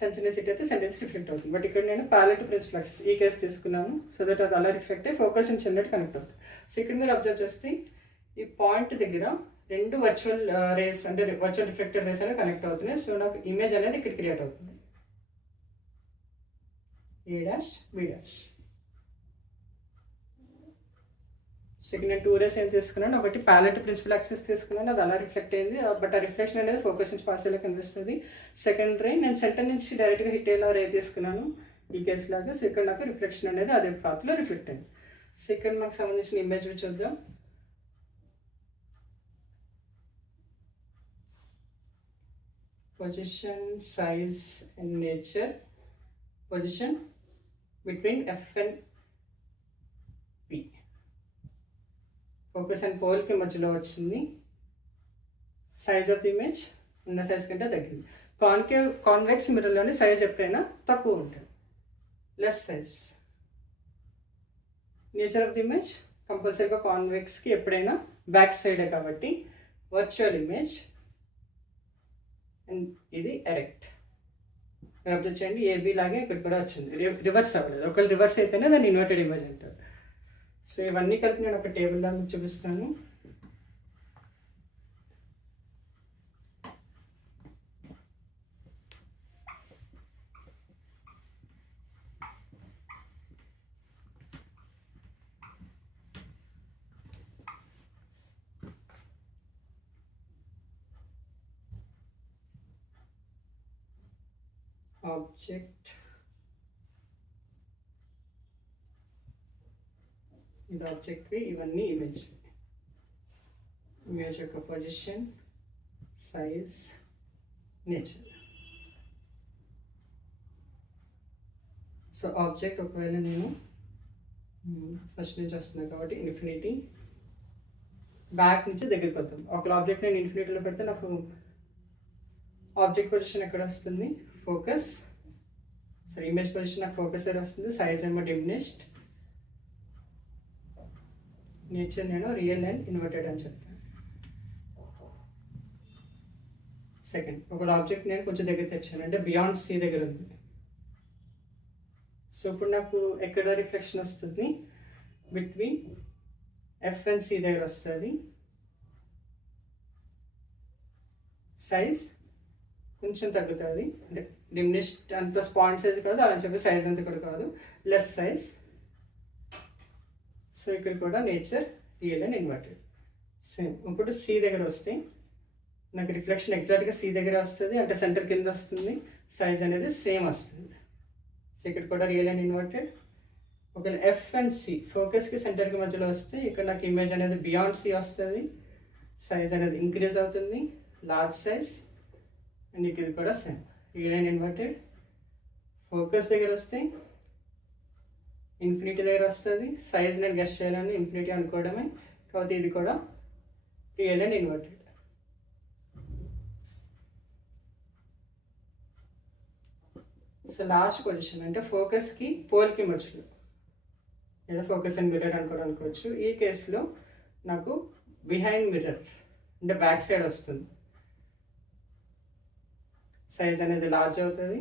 సెంటర్ నుంచి హిట్ అయితే సెంటెన్స్ రిఫ్లెక్ట్ అవుతుంది. బట్ ఇక్కడ నేను ప్యారలల్ టు ప్రిన్సిపల్ యాక్సిస్ ఈ కేస్ తీసుకున్నాను, సో దట్ అది అలా రిఫ్లెక్ట్ అయ్యి ఫోకస్ నుంచి వెళ్ళినట్టు కనెక్ట్ అవుతుంది. సో ఇక్కడ మీరు అబ్జర్వ్ చేస్తే ఈ పాయింట్ దగ్గర రెండు వర్చువల్ రేస్ అంటే వర్చువల్ రిఫ్లెక్టెడ్ రేస్ అనేది కనెక్ట్ అవుతున్నాయి. సో నాకు ఇమేజ్ అనేది ఇక్కడ క్రియేట్ అవుతుంది. ఏ డాష్ బి డాష్. సెకండ్ నేను 2 రేస్ ఏం తీసుకున్నాను, ఒకటి ప్యాలెట్ ప్రిన్సిపల్ యాక్సిస్ తీసుకున్నాను, అది అలా రిఫ్లెక్ట్ అయింది, బట్ ఆ రిఫ్లెక్షన్ అనేది ఫోకస్ నుంచి పాస్ అయ్యేలా కనిపిస్తుంది. సెకండ్ రే నేను సెంటర్ నుంచి డైరెక్ట్గా హిట్ అయ్యేలా రే తీసుకున్నాను ఈ కేసు లాగా. సో ఇక్కడ నాకు రిఫ్లెక్షన్ అనేది అదే పాత్లో రిఫ్లెక్ట్ అయింది. సో ఇక్కడ నాకు సంబంధించిన ఇమేజ్ చూద్దాం. Position, size and nature. Position between F and P. Focus and పోల్కి మధ్యలో వచ్చింది. సైజ్ ఆఫ్ ది ఇమేజ్ ఉన్న సైజ్ కంటే తగ్గింది. కాన్వెక్స్ మిర్రర్లోని సైజ్ ఎప్పుడైనా తక్కువ ఉంటుంది, less size. Nature of the image కంపల్సరీగా కాన్వెక్స్కి ఎప్పుడైనా బ్యాక్ సైడే కాబట్టి వర్చువల్ ఇమేజ్. అండ్ ఇది ఎరెక్ట్. మీరు అబ్జర్వ్ చేయండి, ఏబీ లాగే ఇక్కడ కూడా వచ్చింది, రివర్స్ అవ్వలేదు. ఒకవేళ రివర్స్ అయితేనే దాన్ని ఇన్వర్టెడ్ ఇమేజ్ అంటారు. సో ఇవన్నీ కలిపి నేను ఒక టేబుల్ లాగా చూపిస్తాను. ఆబ్జెక్ట్, ఇది ఆబ్జెక్ట్, ఇవన్నీ ఇమేజ్. ఇమేజ్ యొక్క position, size, nature. So object ఒకవేళ నేను ఫస్ట్ నుంచి వస్తున్నాను కాబట్టి ఇన్ఫినిటీ, బ్యాక్ నుంచి దగ్గరికి వద్దాం. ఒక ఆబ్జెక్ట్ నేను ఇన్ఫినిటీలో పెడితే నాకు ఆబ్జెక్ట్ పొజిషన్ ఎక్కడ వస్తుంది, ఫోకస్. సో ఇమేజ్ పొజిషన్ నాకు ఫోకస్ దగ్గర వస్తుంది, సైజ్ ఏమో డిమినిష్డ్, నేచర్ నేను రియల్ అండ్ ఇన్వర్టెడ్ అని చెప్తాను. సెకండ్, ఒక ఆబ్జెక్ట్ నేను కొంచెం దగ్గర తెచ్చాను, అంటే బియాండ్ సి దగ్గర ఉంది. సో ఇప్పుడు నాకు ఎక్కడ రిఫ్లెక్షన్ వస్తుంది, బిట్వీన్ F and C దగ్గర వస్తుంది. సైజ్ కొంచెం తగ్గుతుంది, అంటే డిమినిష్డ్ అంత స్పాంట్ సైజ్ కాదు, అలా చెప్పి సైజ్ అంత కూడా కాదు, లెస్ సైజ్. సో ఇక్కడ కూడా nature real and inverted. Same. ఇప్పుడు సి దగ్గర వస్తే నాకు రిఫ్లెక్షన్ ఎగ్జాక్ట్గా సి దగ్గర వస్తుంది, అంటే సెంటర్ కింద వస్తుంది, సైజ్ అనేది సేమ్ వస్తుంది. సో ఇక్కడ కూడా రియల్ అండ్ ఇన్వర్టెడ్. ఒకవేళ ఎఫ్ అండ్ సి ఫోకస్కి సెంటర్కి మధ్యలో వస్తే ఇక్కడ నాకు ఇమేజ్ అనేది బియాండ్ సి వస్తుంది, సైజ్ అనేది ఇంక్రీజ్ అవుతుంది, లార్జ్ సైజ్. అండ్ ఇది కూడా same, real and inverted. Focus దగ్గర వస్తే ఇన్ఫినిటీ దగ్గర వస్తుంది, సైజ్ నేను గెస్ట్ చేయాలని ఇన్ఫినిటీ అనుకోవడమే, కాబట్టి ఇది కూడా real and inverted. So last position అంటే ఫోకస్కి పోల్కి మధ్యలో, లేదా ఫోకస్ అండ్ మిర్రర్ అనుకోవచ్చు. ఈ కేసులో నాకు బిహైండ్ మిర్రర్ అంటే బ్యాక్ సైడ్ వస్తుంది, సైజ్ అనేది లార్జ్ అవుతుంది.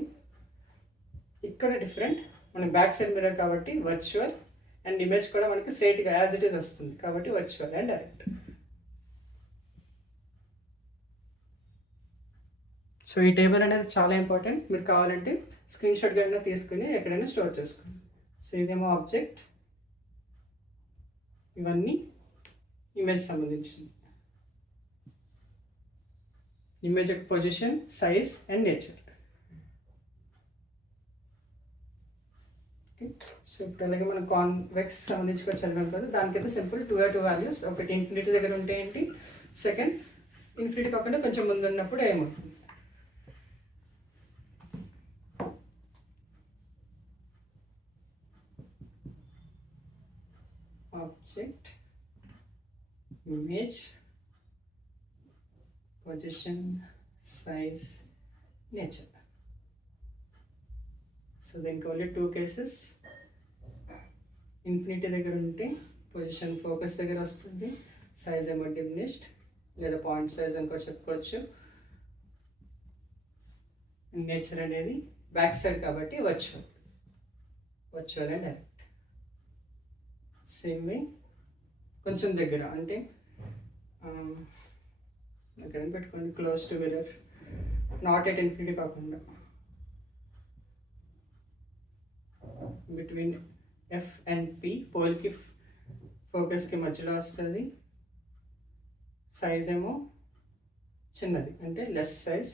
ఇక్కడ డిఫరెంట్, మనకి బ్యాక్ సైడ్ మిర్రర్ కాబట్టి వర్చువల్, అండ్ ఇమేజ్ కూడా మనకి స్ట్రైట్గా యాజ్ ఇట్ ఈస్ వస్తుంది కాబట్టి వర్చువల్ అండ్ డైరెక్ట్. సో ఈ టేబుల్ అనేది చాలా ఇంపార్టెంట్, మీరు కావాలంటే స్క్రీన్ షాట్ అయినా తీసుకుని ఎక్కడైనా స్టోర్ చేసుకోండి. సో ఇదేమో ఆబ్జెక్ట్, ఇవన్నీ ఇమేజ్ సంబంధించింది. ఇమేజ్ యొక్క position, size and nature. Okay, so ఇప్పుడు అలాగే మనం కాన్వెక్స్ సంబంధించి కూడా చదివాం కదా, దానికైతే సింపుల్ 2 వాల్యూస్. ఒకటి ఇన్ఫినిటీ దగ్గర ఉంటే ఏంటి, సెకండ్ ఇన్ఫినిటీ కాకుండా కొంచెం ముందు ఉన్నప్పుడు ఏమవుతుంది. Object, image, position, size, nature. So then only 2 cases. Infinity దగ్గర ఉంటే పొజిషన్ ఫోకస్ దగ్గర వస్తుంది, సైజ్ ఏమో డిమినిష్డ్ లేదా పాయింట్ సైజ్ అని కూడా చెప్పుకోవచ్చు. నేచర్ అనేది బ్యాక్ సైడ్ కాబట్టి virtual and direct. Same way కొంచెం దగ్గర అంటే ఇక్కడ పెట్టుకోండి, close to mirror, not at infinity కాకుండా. బిట్వీన్ ఎఫ్ అండ్ పి, పోల్కి ఫోకస్కి మధ్యలో వస్తుంది. సైజ్ ఏమో చిన్నది, అంటే లెస్ సైజ్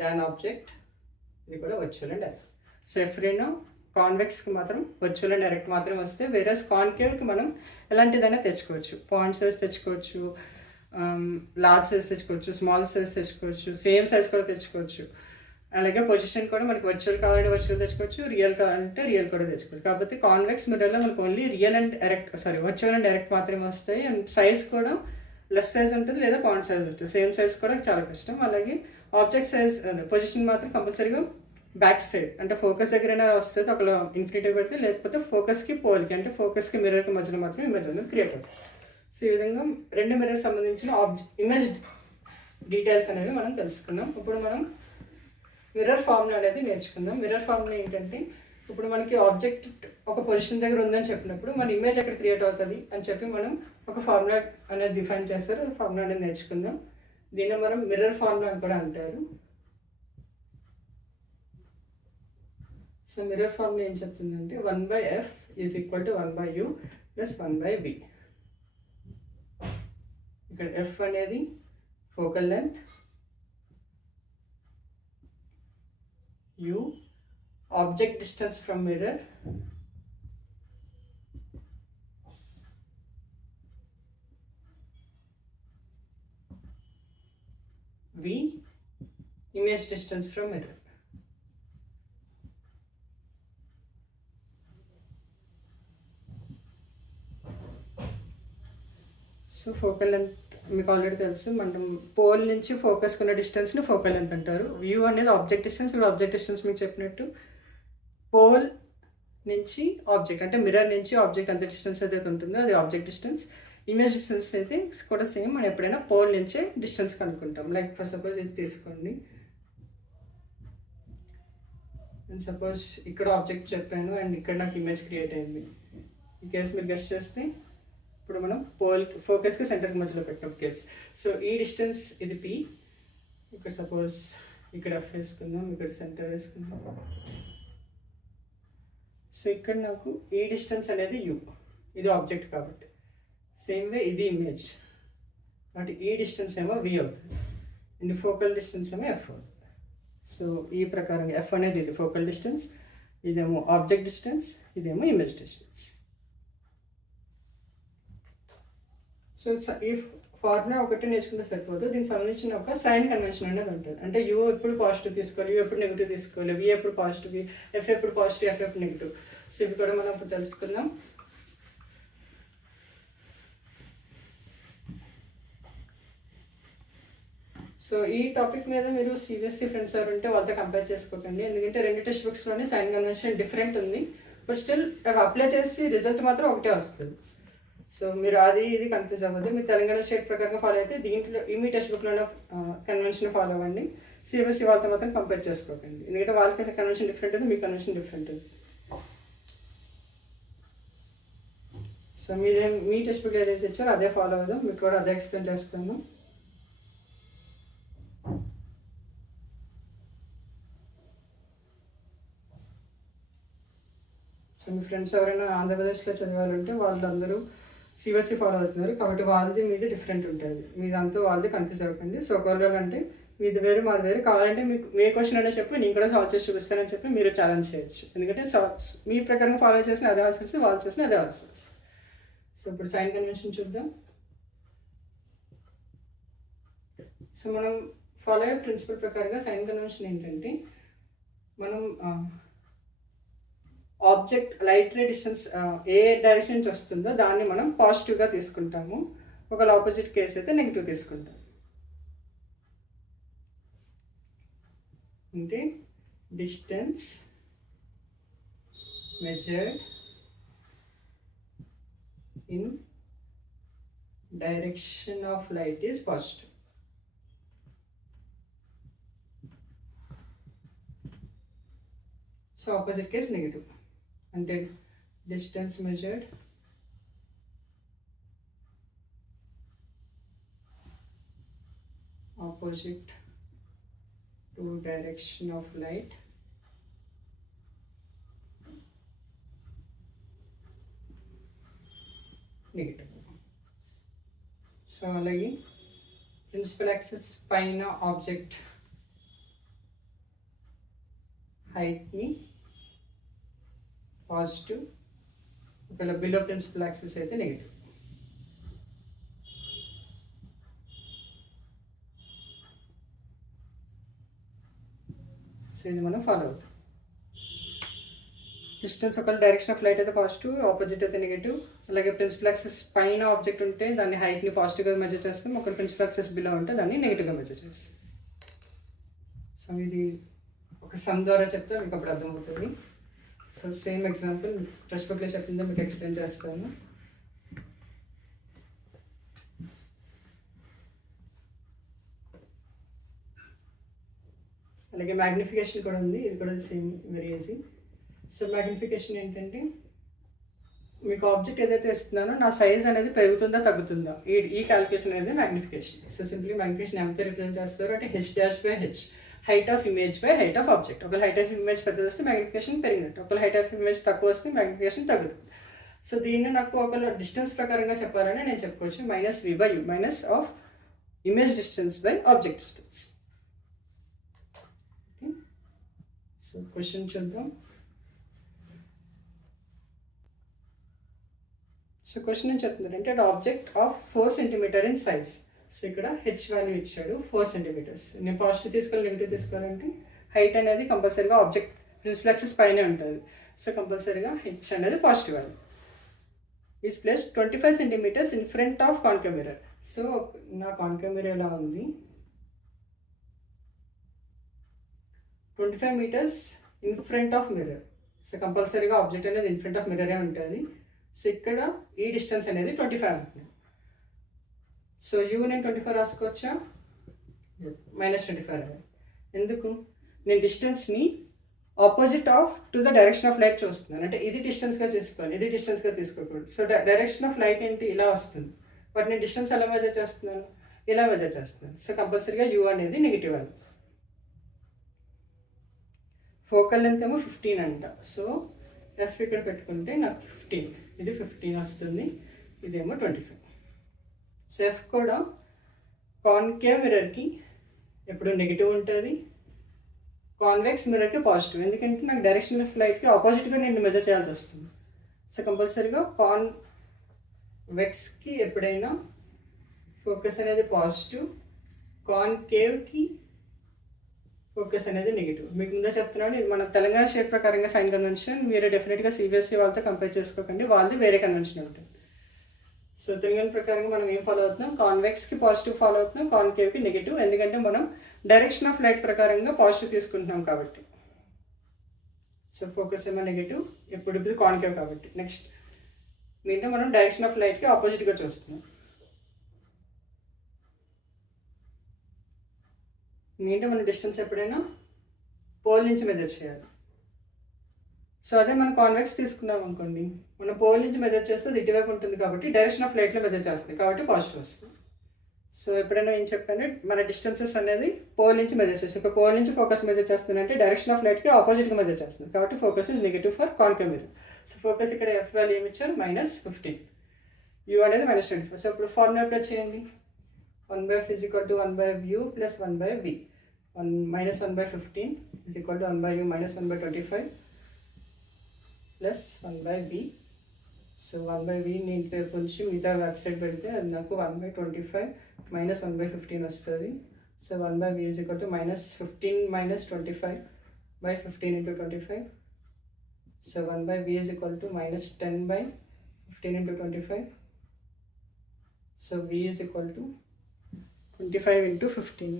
దాన్ ఆబ్జెక్ట్. ఇది కూడా వర్చువల్ అండ్ డైరెక్ట్. సో ఎఫ్రేనో కాన్వెక్స్కి మాత్రం వర్చువల్ అండ్ డైరెక్ట్ మాత్రం వస్తే, వేరే కాన్కేవ్కి మనం ఎలాంటిదైనా తెచ్చుకోవచ్చు. పాయింట్ సైజ్ తెచ్చుకోవచ్చు, లార్జ్ సైజ్ తెచ్చుకోవచ్చు, స్మాల్ సైజ్ తెచ్చుకోవచ్చు, సేమ్ సైజ్ కూడా తెచ్చుకోవచ్చు. అలాగే పొజిషన్ కూడా మనకి వర్చువల్ కావాలంటే వర్చువల్ తెచ్చుకోవచ్చు, రియల్ కావాలంటే రియల్ కూడా తెచ్చుకోవచ్చు. కాకపోతే కాన్వెక్స్ మిర్రర్లో మనకు only real and direct, virtual and direct మాత్రమే వస్తాయి. అండ్ సైజ్ కూడా లెస్ సైజ్ ఉంటుంది లేదా పాయింట్ సైజ్ ఉంటుంది. సేమ్ సైజ్ కూడా చాలా కష్టం. అలాగే ఆబ్జెక్ట్ సైజ్ పొజిషన్ మాత్రం కంపల్సరీగా బ్యాక్ సైడ్, అంటే ఫోకస్ దగ్గరైనా వస్తుంది ఒకవేళ ఇన్ఫినిటీ పెడితే, లేకపోతే ఫోకస్కి పోల్కి, అంటే ఫోకస్కి మిర్రర్కి మధ్యలో మాత్రం ఇమేజ్ అనేది క్రియేట్ అవుతుంది. సో ఈ విధంగా రెండు మిర్రర్ సంబంధించిన ఇమేజ్ డీటెయిల్స్ అనేవి మనం తెలుసుకున్నాం. ఇప్పుడు మనం మిర్రర్ ఫార్ములా అనేది నేర్చుకుందాం. మిర్రర్ ఫార్ములా ఏంటంటే, ఇప్పుడు మనకి ఆబ్జెక్ట్ ఒక పొజిషన్ దగ్గర ఉందని చెప్పినప్పుడు మన ఇమేజ్ ఎక్కడ క్రియేట్ అవుతుంది అని చెప్పి మనం ఒక ఫార్ములా అనేది డిఫైన్ చేస్తారు. ఫార్ములా అనేది నేర్చుకుందాం. దీన్ని మనం మిర్రర్ ఫార్ములా అని కూడా అంటారు. సో మిర్రర్ ఫార్ములా ఏం చెప్తుందంటే, 1/f is equal to 1/u plus 1/v. ఇక్కడ f అనేది focal length, u object distance from mirror, v image distance from mirror. So focal length మీకు ఆల్రెడీ తెలుసు, మనం పోల్ నుంచి ఫోకస్కి ఉన్న డిస్టెన్స్ని ఫోకల్ లెంత్ అంటారు. వ్యూ అనేది ఆబ్జెక్ట్ డిస్టెన్స్. ఇప్పుడు ఆబ్జెక్ట్ డిస్టెన్స్ మీకు చెప్పినట్టు పోల్ నుంచి ఆబ్జెక్ట్, అంటే మిర్రర్ నుంచి ఆబ్జెక్ట్ అంత డిస్టెన్స్ ఏదైతే ఉంటుందో అది ఆబ్జెక్ట్ డిస్టెన్స్. ఇమేజ్ డిస్టెన్స్ అయితే కూడా సేమ్, మనం ఎప్పుడైనా పోల్ నుంచే డిస్టెన్స్ కనుక్కుంటాం. లైక్ ఫర్ సపోజ్ ఇది తీసుకోండి, అండ్ సపోజ్ ఇక్కడ ఆబ్జెక్ట్ చెప్పాను అండ్ ఇక్కడ నాకు ఇమేజ్ క్రియేట్ అయింది. ఈ కేసు మీరు గెస్ట్ చేస్తే, ఇప్పుడు మనం ఫోకస్కి సెంటర్కి మధ్యలో పెట్టాం కేస్. సో ఈ డిస్టెన్స్ ఇది పి, ఇక్కడ సపోజ్ ఇక్కడ ఎఫ్ వేసుకుందాం, ఇక్కడ సెంటర్ వేసుకుందాం. సో ఇక్కడ నాకు ఈ డిస్టెన్స్ అనేది యూ, ఇది ఆబ్జెక్ట్ కాబట్టి. సేమ్ వే ఇది ఇమేజ్ కాబట్టి ఈ డిస్టెన్స్ ఏమో వి అవుతుంది, అండ్ ఫోకల్ డిస్టెన్స్ ఏమో ఎఫ్ అవుతుంది. సో ఈ ప్రకారంగా ఎఫ్ అనేది ఇది ఫోకల్ డిస్టెన్స్, ఇదేమో ఆబ్జెక్ట్ డిస్టెన్స్, ఇదేమో ఇమేజ్ డిస్టెన్స్. సో ఈ ఫార్ములా ఒకటి నేర్చుకుంటే సరిపోదు, దీనికి సంబంధించిన ఒక సైన్ కన్వెన్షన్ అనేది ఉంటుంది. అంటే యూ ఎప్పుడు పాజిటివ్ తీసుకోవాలి, యూ ఎప్పుడు నెగిటివ్ తీసుకోవాలి, వి ఎప్పుడు పాజిటివ్, ఎఫ్ ఎప్పుడు పాజిటివ్, ఎఫ్ ఎప్పుడు నెగిటివ్. సో ఇవి కూడా మనం ఇప్పుడు తెలుసుకుందాం. సో ఈ టాపిక్ మీద మీరు సిబిఎస్ఈ ఫ్రెండ్స్ ఎవరు ఉంటే వాళ్ళతో కంపేర్ చేసుకోకండి, ఎందుకంటే రెండు టెక్స్ట్ బుక్స్లోనే సైన్ కన్వెన్షన్ డిఫరెంట్ ఉంది. బట్ స్టిల్ అవి అప్లై చేసి రిజల్ట్ మాత్రం ఒకటే వస్తుంది. సో మీరు అది ఇది కన్ఫ్యూజ్ అవ్వద్దు. మీరు తెలంగాణ స్టేట్ ప్రకారంగా ఫాలో అయితే దీంట్లో మీ టెక్స్ట్ బుక్లోనే కన్వెన్షన్ ఫాలో అవ్వండి. సిబిఎస్ఈ వాళ్ళతో మాత్రం కంపేర్ చేసుకోకండి, ఎందుకంటే వాళ్ళకి కన్వెన్షన్ డిఫరెంట్ ఉంది, మీ కన్వెన్షన్ డిఫరెంట్ ఉంది. సో మీ టెక్స్ట్ బుక్ ఏదైతే ఇచ్చారో అదే ఫాలో అవ్వదు, మీకు కూడా అదే ఎక్స్ప్లెయిన్ చేస్తాను. సో మీ ఫ్రెండ్స్ ఎవరైనా ఆంధ్రప్రదేశ్లో చదివాలంటే వాళ్ళందరూ సిబిఎస్ఈ ఫాలో అవుతున్నారు కాబట్టి వాళ్ళది మీది డిఫరెంట్ ఉంటుంది, మీ దాంతో వాళ్ళది కన్ఫ్యూజ్ అవ్వకండి. సో ఒకవేళ అంటే మీది వేరు మాది వేరు, కావాలంటే మీకు ఏ క్వశ్చన్ అయినా చెప్పి నేను కూడా సాల్వ్ చేసి చూపిస్తానని చెప్పి మీరు ఛాలెంజ్ చేయొచ్చు, ఎందుకంటే మీ ప్రకారం ఫాలో చేసిన అదే ఆన్సర్స్, వాళ్ళు చేసిన అదే ఆన్సర్స్. సో ఇప్పుడు సైన్ కన్వెన్షన్ చూద్దాం. సో మనం ఫాలో అయ్యే ప్రిన్సిపల్ ప్రకారంగా సైన్ కన్వెన్షన్ ఏంటంటే, మనం ఆబ్జెక్ట్ లైట్ రే డిస్టెన్స్ ఏ డైరెక్షన్ నుంచి వస్తుందో దాన్ని మనం పాజిటివ్గా తీసుకుంటాము, ఒకవేళ ఆపోజిట్ కేస్ అయితే నెగిటివ్ తీసుకుంటాం. అంటే distance measured in direction of light is positive. So opposite case negative, అంటే distance measured opposite to direction of light negative. So అలాగే ప్రిన్సిపల్ యాక్సిస్ పైన ఆబ్జెక్ట్ హైట్ని పాజిటివ్, ఒకవేళ బిలో ప్రిన్సిపల్ యాక్సిస్ అయితే negative. So ఇది మనం ఫాలో అవుతాం. Distance ఒకవేళ డైరెక్షన్ ఆఫ్ లైట్ అయితే పాజిటివ్, ఆపోజిట్ అయితే నెగిటివ్. అలాగే ప్రిన్సిపల్ యాక్సిస్ పైన ఆబ్జెక్ట్ ఉంటే దాన్ని హైట్ని పాజిటివ్గా మెజర్ చేస్తాం, ఒకవేళ ప్రిన్సిపల్ యాక్సిస్ బిలో ఉంటే దాన్ని నెగిటివ్గా మెజర్ చేస్తాం. సో ఇది ఒక సమ్ ద్వారా చెప్తే మీకు అప్పుడు అర్థమవుతుంది. సో సేమ్ ఎగ్జాంపుల్ టెక్స్ట్ బుక్లో చెప్పిందో మీకు ఎక్స్ప్లెయిన్ చేస్తాను. అలాగే మ్యాగ్నిఫికేషన్ కూడా ఉంది, ఇది కూడా same very easy. So magnification ఏంటంటే మీకు ఆబ్జెక్ట్ ఏదైతే ఇస్తున్నానో నా సైజ్ అనేది పెరుగుతుందా తగ్గుతుందా, ఈ క్యాలిక్యులేషన్ అనేది మ్యాగ్నిఫికేషన్. సో సింప్లీ మ్యాగ్నిఫికేషన్ ఎంతో రిప్రజెంట్ చేస్తారు అంటే h'/h, height of image by height of object. ఒకవేళ హైట్ ఆఫ్ ఇమేజ్ పెద్దది వస్తే మ్యాగ్నిఫికేషన్ పెరిగినట్టు, ఒకవేళ హైట్ ఆఫ్ ఇమేజ్ తక్కువ వస్తే మ్యాగ్నిఫికేషన్ తగ్గుతుంది. సో దీన్ని నాకు ఒకవేళ డిస్టెన్స్ ప్రకారంగా చెప్పాలని నేను చెప్పుకోవచ్చు -v/u, minus of image distance by object distance. So question చూద్దాం. సో క్వశ్చన్ ఏం చెప్తున్నారంటే object of 4 cm in size. So ఇక్కడ హెచ్ వాల్యూ ఇచ్చాడు 4 cm. నేను పాజిటివ్ తీసుకోవాలి నెగిటివ్ తీసుకోవాలంటే హైట్ అనేది కంపల్సరీగా ఆబ్జెక్ట్ ప్రిన్సిపల్ యాక్సిస్ పైనే ఉంటుంది. సో కంపల్సరీగా హెచ్ అనేది positive value. Is placed 25 cm in front of concave mirror. So నా కాన్కేవ్ మిర్రర్ ఎలా ఉంది, 25 meters in front of mirror. So కంపల్సరీగా ఆబ్జెక్ట్ అనేది ఇన్ ఫ్రంట్ ఆఫ్ మిర్రరే ఉంటుంది. సో ఇక్కడ ఈ డిస్టెన్స్ అనేది 25 ఉంటుంది. సో యూ నేను 24 రాసుకోవచ్చా, -25 అనేది. ఎందుకు, నేను డిస్టెన్స్ని opposite of to the direction of light చూస్తున్నాను, అంటే ఇది డిస్టెన్స్గా చూసుకోవాలి, ఇది డిస్టెన్స్గా తీసుకోకూడదు. సో డైరెక్షన్ ఆఫ్ లైట్ ఏంటి, ఇలా వస్తుంది, బట్ నేను డిస్టెన్స్ ఎలా మెజర్ చేస్తున్నాను, ఇలా మెజర్ చేస్తున్నాను. సో కంపల్సరీగా యూ అనేది నెగిటివ్ వాల్యూ. ఫోకల్ లెంత్ ఏమో 15 అంట. సో ఎఫ్ ఇక్కడ పెట్టుకుంటే నాకు 15, ఇది 15 వస్తుంది, ఇదేమో 25. సో ఎఫ్ కూడా కాన్కేవ్ మిర్రర్కి ఎప్పుడు నెగిటివ్ ఉంటుంది, కాన్వెక్స్ మిర్రర్కి పాజిటివ్. ఎందుకంటే నాకు డైరెక్షన్ ఆఫ్ లైట్కి ఆపోజిట్గా నేను మెజర్ చేయాల్సి వస్తుంది. సో కంపల్సరీగా కాన్వెక్స్కి ఎప్పుడైనా ఫోకస్ అనేది పాజిటివ్, కాన్కేవ్కి ఫోకస్ అనేది నెగిటివ్. మీకు ముందే చెప్తున్నాను, ఇది మన తెలంగాణ స్టేట్ ప్రకారంగా సైన్ కన్వెన్షన్. మీరు డెఫినెట్గా సిబిఎస్ఈ వాళ్ళతో కంపేర్ చేసుకోకండి, వాళ్ళది వేరే కన్వెన్షన్ ఉంటుంది. సో తెలంగాణ ప్రకారంగా మనం ఏం ఫాలో అవుతున్నాం, కాన్వెక్స్కి పాజిటివ్ ఫాలో అవుతున్నాం, కాన్కేవ్కి నెగిటివ్. ఎందుకంటే మనం డైరెక్షన్ ఆఫ్ లైట్ ప్రకారంగా పాజిటివ్ తీసుకుంటున్నాం కాబట్టి. సో ఫోకస్ ఏమో నెగిటివ్, ఎప్పుడు ఇది కాన్కేవ్ కాబట్టి. నెక్స్ట్ దీంట్లో మనం డైరెక్షన్ ఆఫ్ లైట్కి ఆపోజిట్గా చూస్తున్నాం. ఏంటంటే మన డిస్టెన్స్ ఎప్పుడైనా పోల్ నుంచి మెజర్ చేయాలి. సో అదే మనం కాన్వెక్స్ తీసుకున్నాం అనుకోండి, మనం పోల్ నుంచి మెజర్ చేస్తే అది ఇటువైపు ఉంటుంది కాబట్టి డైరెక్షన్ ఆఫ్ లైట్లో మెజర్ చేస్తుంది కాబట్టి పాజిటివ్ వస్తుంది. సో ఎప్పుడైనా ఏం చెప్పాను, మన డిస్టెన్సెస్ అనేది పోల్ నుంచి మెజర్ చేస్తాం. ఇప్పుడు పోల్ నుంచి ఫోకస్ మెజర్ చేస్తుందంటే డైరెక్షన్ ఆఫ్ లైట్కి ఆపోజిట్గా మెజర్ చేస్తుంది కాబట్టి focus is negative for concave mirror. So focus ఇక్కడ ఎఫ్ వాల్యూ ఏమి ఇచ్చారు, -15, యూ అనేది -25. సో ఇప్పుడు ఫార్ములా అప్లై చేయండి. 1/f is equal to 1/u plus 1/v. 1/15 is equal to 1/u minus 1/25 plus 1/v. So 1/v ని ఇంట్లో కొంచెం మిగతా వెబ్ సైడ్ పెడితే అది నాకు 1/25 minus 1/15 వస్తుంది. So 1/v is equal to -15 minus 25 by 15 into 25. So 1/v is equal to -10 by 15 into 25. So v is equal to 25 into 15.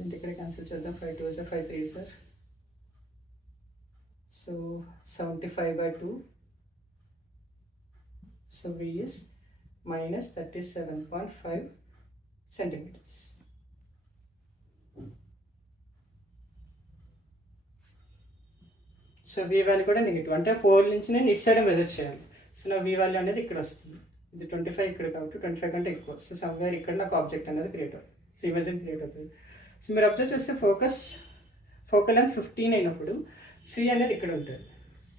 and ఇక్కడ cancel చేద్దాం. 5 2s are 5 3s are. So 75/2. So v is -37.5 centimeters. So v value కూడా negative, అంటే pole నుంచి నేను ఇటు side measure చేయాలి. So నా v value అనేది ఇక్కడ వస్తుంది ఇది 25 ఇక్కడ కాబట్టి 25 కంటే ఎక్కువ. సో సమ్వేర్ ఇక్కడ నాకు ఆబ్జెక్ట్ అనేది క్రియేట్ అవుతుంది. సో ఇమేజ్ క్రియేట్ అవుతుంది. సో మీరు అబ్జర్వ్ చేస్తే ఫోకల్ లెంత్ 15 అయినప్పుడు సి అనేది ఇక్కడ ఉంటుంది.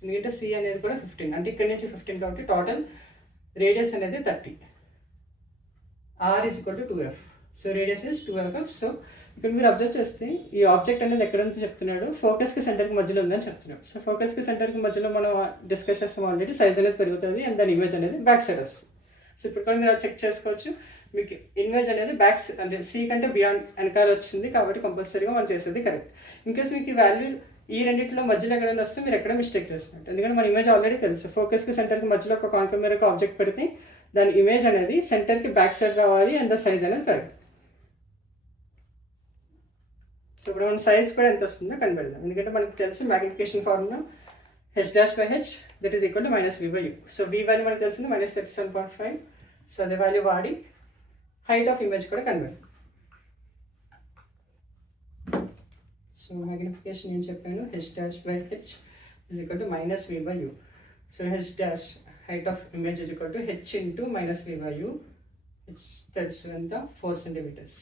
ఎందుకంటే సి అనేది కూడా 15, అంటే ఇక్కడ నుంచి 15 కాబట్టి టోటల్ రేడియస్ అనేది 30. R is equal to 2f. So radius is 2f. So ఇక్కడ మీరు అబ్జర్వ్ చేస్తే ఈ ఆబ్జెక్ట్ అనేది ఎక్కడ ఉందో చెప్తున్నాడు, ఫోకస్కి సెంటర్కి మధ్యలో ఉందని చెప్తున్నాడు. సో ఫోకస్కి సెంటర్కి మధ్యలో మనం డిస్కస్ చేస్తాం ఆల్రెడీ. సైజ్ అనేది పెరుగుతుంది అండ్ దాని ఇమేజ్ అనేది బ్యాక్ సైడ్ వస్తుంది. సో ఇప్పుడు కూడా మీరు చెక్ చేసుకోవచ్చు, మీకు ఇమేజ్ అనేది అంటే సి కంటే బియాండ్ వెనకాల వచ్చింది కాబట్టి కంపల్సరీగా మనం చేసేది కరెక్ట్. ఇన్కేస్ మీకు ఈ వాల్యూ ఈ రెండింటిలో మధ్యలో ఎక్కడైనా వస్తే మీరు ఎక్కడ మిస్టేక్ చేస్తున్నట్టు. ఎందుకంటే మన ఇమేజ్ ఆల్రెడీ తెలుసు, ఫోకస్కి సెంటర్కి మధ్యలో ఒక కాన్కేవ్ మిర్రర్కి ఆబ్జెక్ట్ పెడితే దాని ఇమేజ్ అనేది సెంటర్కి బ్యాక్ సైడ్ రావాలి అండ్ ద సైజ్ అనేది కరెక్ట్. సో ఇప్పుడు మన సైజ్ కూడా ఎంత వస్తుందో కనిపెడదాం. ఎందుకంటే మనకి తెలుసు magnification formula h'/h that is equal to -v/u. So v value మనకు తెలిసింది -37.5. సో అదే వాల్యూ వాడి హైట్ ఆఫ్ ఇమేజ్ కూడా కనిపెడదాం. సో మ్యాగ్నిఫికేషన్ ఏం చెప్పాను, h'/h is equal to -v/u. So h' height of image is equal to h into -v/u. That's ఎంత 4 centimeters.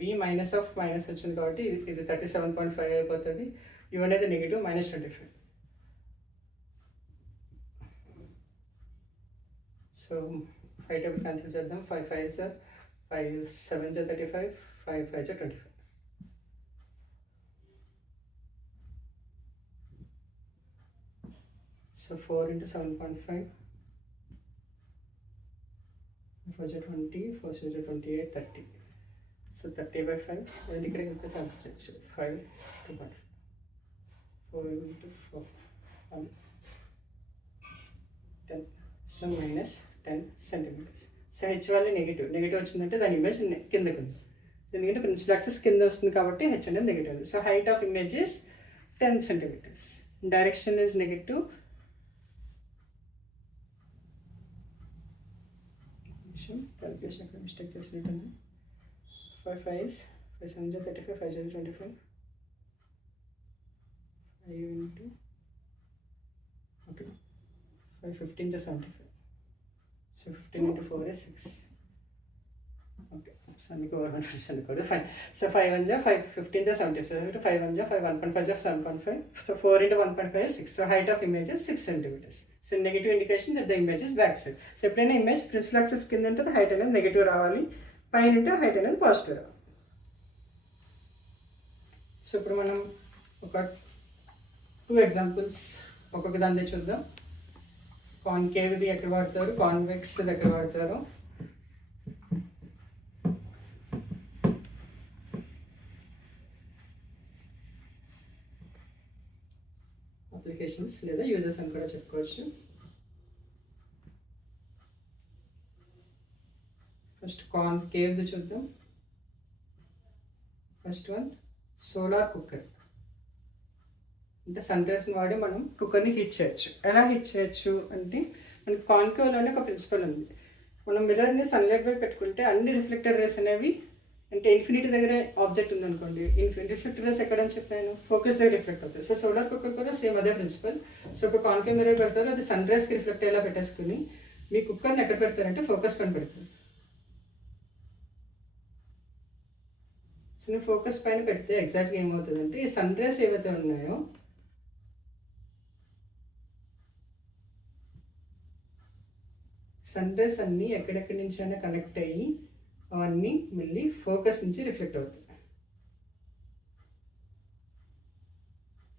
v minus of minus వచ్చింది కాబట్టి ఇది 37.5 అయిపోతుంది. u అనేది నెగిటివ్ -25. సో 5 టేబుల్ క్యాన్సిల్ చేద్దాం. 5 5 sir 5 7 35, 5 5 25. So 4 into 7.5, 4 is 20, 4 is 28, 30. So 30/5. And here you can 5 to 4 into 4, 1, 10. So minus 10 centimeters. So h value negative వచ్చిందంటే దాని image కిందకి ఉంది. ఎందుకంటే ప్రిన్సిపల్ యాక్సిస్ కింద వస్తుంది కాబట్టి h అనేది నెగిటివ్ ఉంది. So height of image is 10 centimeters. Direction is negative. Calculation అక్కడ మిస్టేక్ చేసినట్టు. 5 5 5 7 35, 5 0 25, 5 into okay 5 15 75. So 15 into 4 is 6. Okay, so మీకు ఓవర్ 1% కూడా fine. So 5 1 5 15 75. So 5 1 5 1.5 7.5. So 4 into 1.5 is 6. So height of image is 6 centimeters. So negative indication that the image is back side. So ఎప్పుడైనా image principal axis కింద ఉంటుంది height అనేది negative రావాలి, పైన ఉంటే height అనేది పాజిటివ్ రావాలి. సో ఇప్పుడు మనం ఒక 2 ఎగ్జాంపుల్స్ ఒక్కొక్క దాన్ని చూద్దాం. కాన్కేవ్ది ఎక్కడ వాడతారు, కాన్వెక్స్ది ఎక్కడ వాడతారు. అప్లికేషన్స్ లేదా యూజర్స్ అని కూడా చెప్పుకోవచ్చు. ఫస్ట్ కాన్కేవ్ది చూద్దాం. First one solar cooker. అంటే సన్ రైస్ని వాడి మనం కుక్కర్ని హీట్ చేయొచ్చు. ఎలా హీట్ చేయొచ్చు అంటే మనకి కాన్కేవ్లోనే ఒక ప్రిన్సిపల్ ఉంది. మనం మిర్రర్ని సన్లైట్ వైపు పెట్టుకుంటే అన్ని రిఫ్లెక్టెడ్ రేస్ అనేవి, అంటే ఇన్ఫినిటీ దగ్గర ఆబ్జెక్ట్ ఉందనుకోండి, రిఫ్లెక్టెడ్ రేస్ ఎక్కడ అని చెప్పాను, ఫోకస్ దగ్గర రిఫ్లెక్ట్ అవుతుంది. సో సోలార్ కుక్కర్ కూడా సేమ్ అదే ప్రిన్సిపల్. సో ఒక కాన్కేవ్ మిర్రర్ పెడతారు, అది సన్ రైస్కి రిఫ్లెక్ట్ అయ్యేలా పెట్టేసుకుని మీ కుక్కర్ని ఎక్కడ పెడతారంటే ఫోకస్ పైన పెడతారు. సో నేను ఫోకస్ పైన పెడితే ఎగ్జాక్ట్గా ఏమవుతుందంటే ఈ సన్ రేస్ ఏవైతే ఉన్నాయో సన్ రేస్ అన్నీ ఎక్కడెక్కడి నుంచి అయినా కనెక్ట్ అయ్యి అవన్నీ మళ్ళీ ఫోకస్ నుంచి రిఫ్లెక్ట్ అవుతాయి.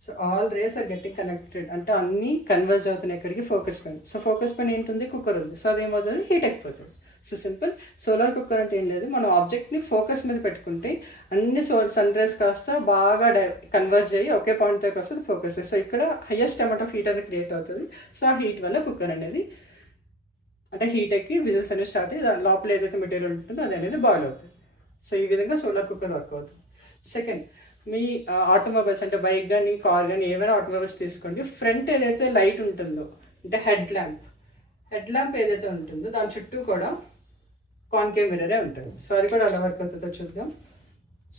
So all rays are getting connected, అంటే అన్నీ కన్వర్జ్ అవుతున్నాయి ఎక్కడికి, ఫోకస్ పైన. సో ఫోకస్ పైన ఏంటుంది, కుక్కర్ ఉంది. సో అదేమవుతుంది, హీట్ అయిపోతుంది. So simple. సోలార్ కుక్కర్ అంటే ఏం లేదు, మనం ఆబ్జెక్ట్ని ఫోకస్ మీద పెట్టుకుంటే అన్ని సన్ రేస్ కాస్త బాగా కన్వర్జ్ అయ్యి ఒకే పాయింట్ దగ్గర వస్తుంది ఫోకస్. సో ఇక్కడ హైయెస్ట్ అమౌంట్ ఆఫ్ హీట్ అనేది క్రియేట్ అవుతుంది. సో ఆ హీట్ వల్ల కుక్కర్ అనేది అంటే హీట్ ఎక్కి విజిల్స్ అనేవి స్టార్ట్ అయ్యి దాని లోపల ఏదైతే మెటీరియల్ ఉంటుందో అది అనేది బాయిల్ అవుతుంది. సో ఈ విధంగా సోలార్ కుక్కర్ వర్క్ అవుతుంది. సెకండ్, మీ ఆటోమొబైల్స్ అంటే బైక్ కానీ కార్ కానీ ఏమైనా ఆటోమొబైల్స్ తీసుకోండి, ఫ్రంట్ ఏదైతే లైట్ ఉంటుందో అంటే హెడ్ ల్యాంప్ ఏదైతే ఉంటుందో దాని చుట్టూ కూడా కాన్కేవ్ మిర్రరే ఉంటుంది. సో అది కూడా ఎలా వర్క్ అవుతుందో చూద్దాం.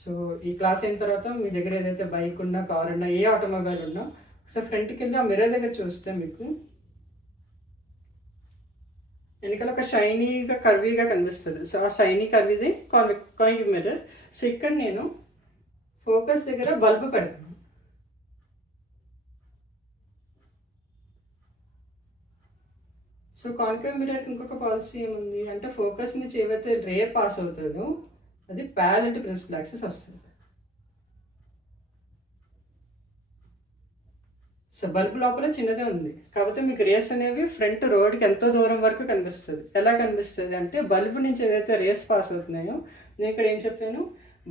సో ఈ క్లాస్ అయిన తర్వాత మీ దగ్గర ఏదైతే బైక్ ఉన్నా, కార్ ఉన్నా, ఏ ఆటోమొబైల్ ఉన్నా సో ఫ్రంట్కి వెళ్ళి ఆ మిర్రర్ దగ్గర చూస్తే మీకు వెనకాల ఒక షైనీగా కర్వీగా కనిపిస్తుంది. సో ఆ షైనీ కర్వీది కాన్కేవ్ మిర్రర్. సో ఇక్కడ నేను ఫోకస్ దగ్గర బల్బు పెడతాను. సో కాన్కేవ్ మిర్రర్కి ఇంకొక పాలసీ ఏముంది అంటే ఫోకస్ నుంచి ఏవైతే రే పాస్ అవుతుందో అది ప్యారలల్ టు ప్రిన్సిపల్ యాక్సిస్ వస్తుంది. సో బల్బ్ లోపల చిన్నదే ఉంది కాకపోతే మీకు రేస్ అనేవి ఫ్రంట్ రోడ్కి ఎంతో దూరం వరకు కనిపిస్తుంది. ఎలా కనిపిస్తుంది అంటే బల్బు నుంచి ఏదైతే రేస్ పాస్ అవుతున్నాయో, నేను ఇక్కడ ఏం చెప్పాను,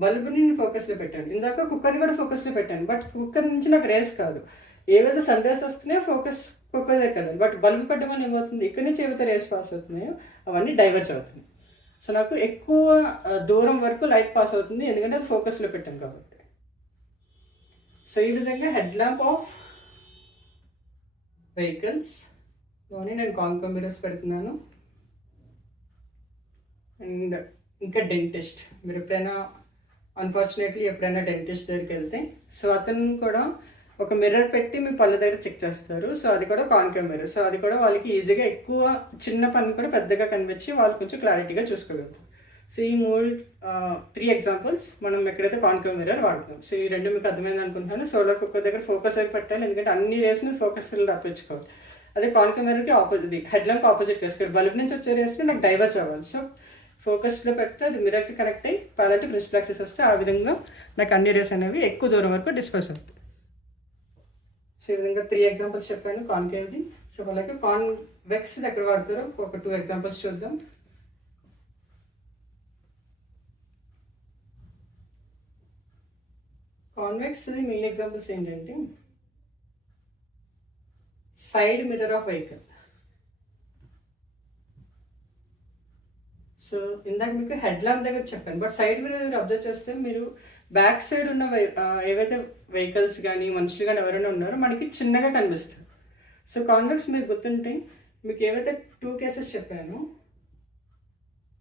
బల్బుని నేను ఫోకస్లో పెట్టాను. ఇందాక కుక్కర్ని కూడా ఫోకస్లో పెట్టాను, బట్ కుక్కర్ నుంచి నాకు రేస్ కాదు. ఏవైతే సన్ రేస్ వస్తున్నాయో ఫోకస్ కుక్కర్ దగ్గర, బట్ బల్బు పెట్టడం వల్ల ఏమవుతుంది, ఇక్కడి నుంచి ఏవైతే రేస్ పాస్ అవుతున్నాయో అవన్నీ డైవర్జ్ అవుతున్నాయి. సో నాకు ఎక్కువ దూరం వరకు లైట్ పాస్ అవుతుంది ఎందుకంటే అది ఫోకస్లో పెట్టాను కాబట్టి. సో ఈ విధంగా హెడ్ ల్యాంప్ ఆఫ్ వెహికల్స్ లోని నేను కాన్కేవ్ మిర్రర్స్ పెడుతున్నాను. అండ్ ఇంకా డెంటిస్ట్, మీరు ఎప్పుడైనా అన్ఫార్చునేట్లీ ఎప్పుడైనా డెంటిస్ట్ దగ్గరికి వెళ్తే సో అతను కూడా ఒక మిర్రర్ పెట్టి మీ పళ్ళ దగ్గర చెక్ చేస్తారు. సో అది కూడా కాన్కేవ్ మిర్రర్. సో అది కూడా వాళ్ళకి ఈజీగా ఎక్కువ చిన్న పని కూడా పెద్దగా కనిపించి వాళ్ళు కొంచెం క్లారిటీగా చూసుకోగలుగుతారు. సో ఈ 3 ఎగ్జాంపుల్స్ మనం ఎక్కడైతే కాన్కేవ్ మిర్రర్ వాడుతాం. సో ఈ 2 మీకు అర్థమైంది అనుకుంటున్నాను. సోలార్ కుక్కర్ దగ్గర ఫోకస్ అయి పెట్టాలి ఎందుకంటే అన్ని రేస్ని ఫోకస్లో రప్పించుకోవాలి. అదే కాన్కేవ్ మిర్రర్కి opposite, head lamp opposite case bulb నుంచి వచ్చే రేస్ని నాకు డైవర్స్ అవ్వాలి. సో ఫోకస్లో పెడితే అది మిర్రర్కి కనెక్ట్ అయ్యి ప్యారలల్ టు ప్రిన్సిపల్ యాక్సిస్ వస్తే ఆ విధంగా నాకు అన్ని రేస్ అనేవి ఎక్కువ దూరం వరకు డిస్పర్స్ అవుతాయి. సో ఈ విధంగా 3 ఎగ్జాంపుల్స్ చెప్పాను కాన్కేవ్ది. సో అలాగే కాన్వెక్స్ దగ్గర వాడతారు, ఒక 2 ఎగ్జాంపుల్స్ చూద్దాం. కాన్వెక్స్ది మెయిన్ ఎగ్జాంపుల్స్ ఏంటంటే side mirror of vehicle. So ఇందాక మీకు హెడ్ ల్యాంప్ దగ్గర చెప్పాను, బట్ సైడ్ మిర్రర్ అబ్జర్వ్ చేస్తే మీరు బ్యాక్ సైడ్ ఉన్న ఏవైతే వెహికల్స్ కానీ మనుషులు కానీ ఎవరైనా ఉన్నారో మనకి చిన్నగా కనిపిస్తుంది. సో కాన్వెక్స్ మీరు గుర్తుంటే మీకు ఏవైతే 2 కేసెస్ చెప్పానో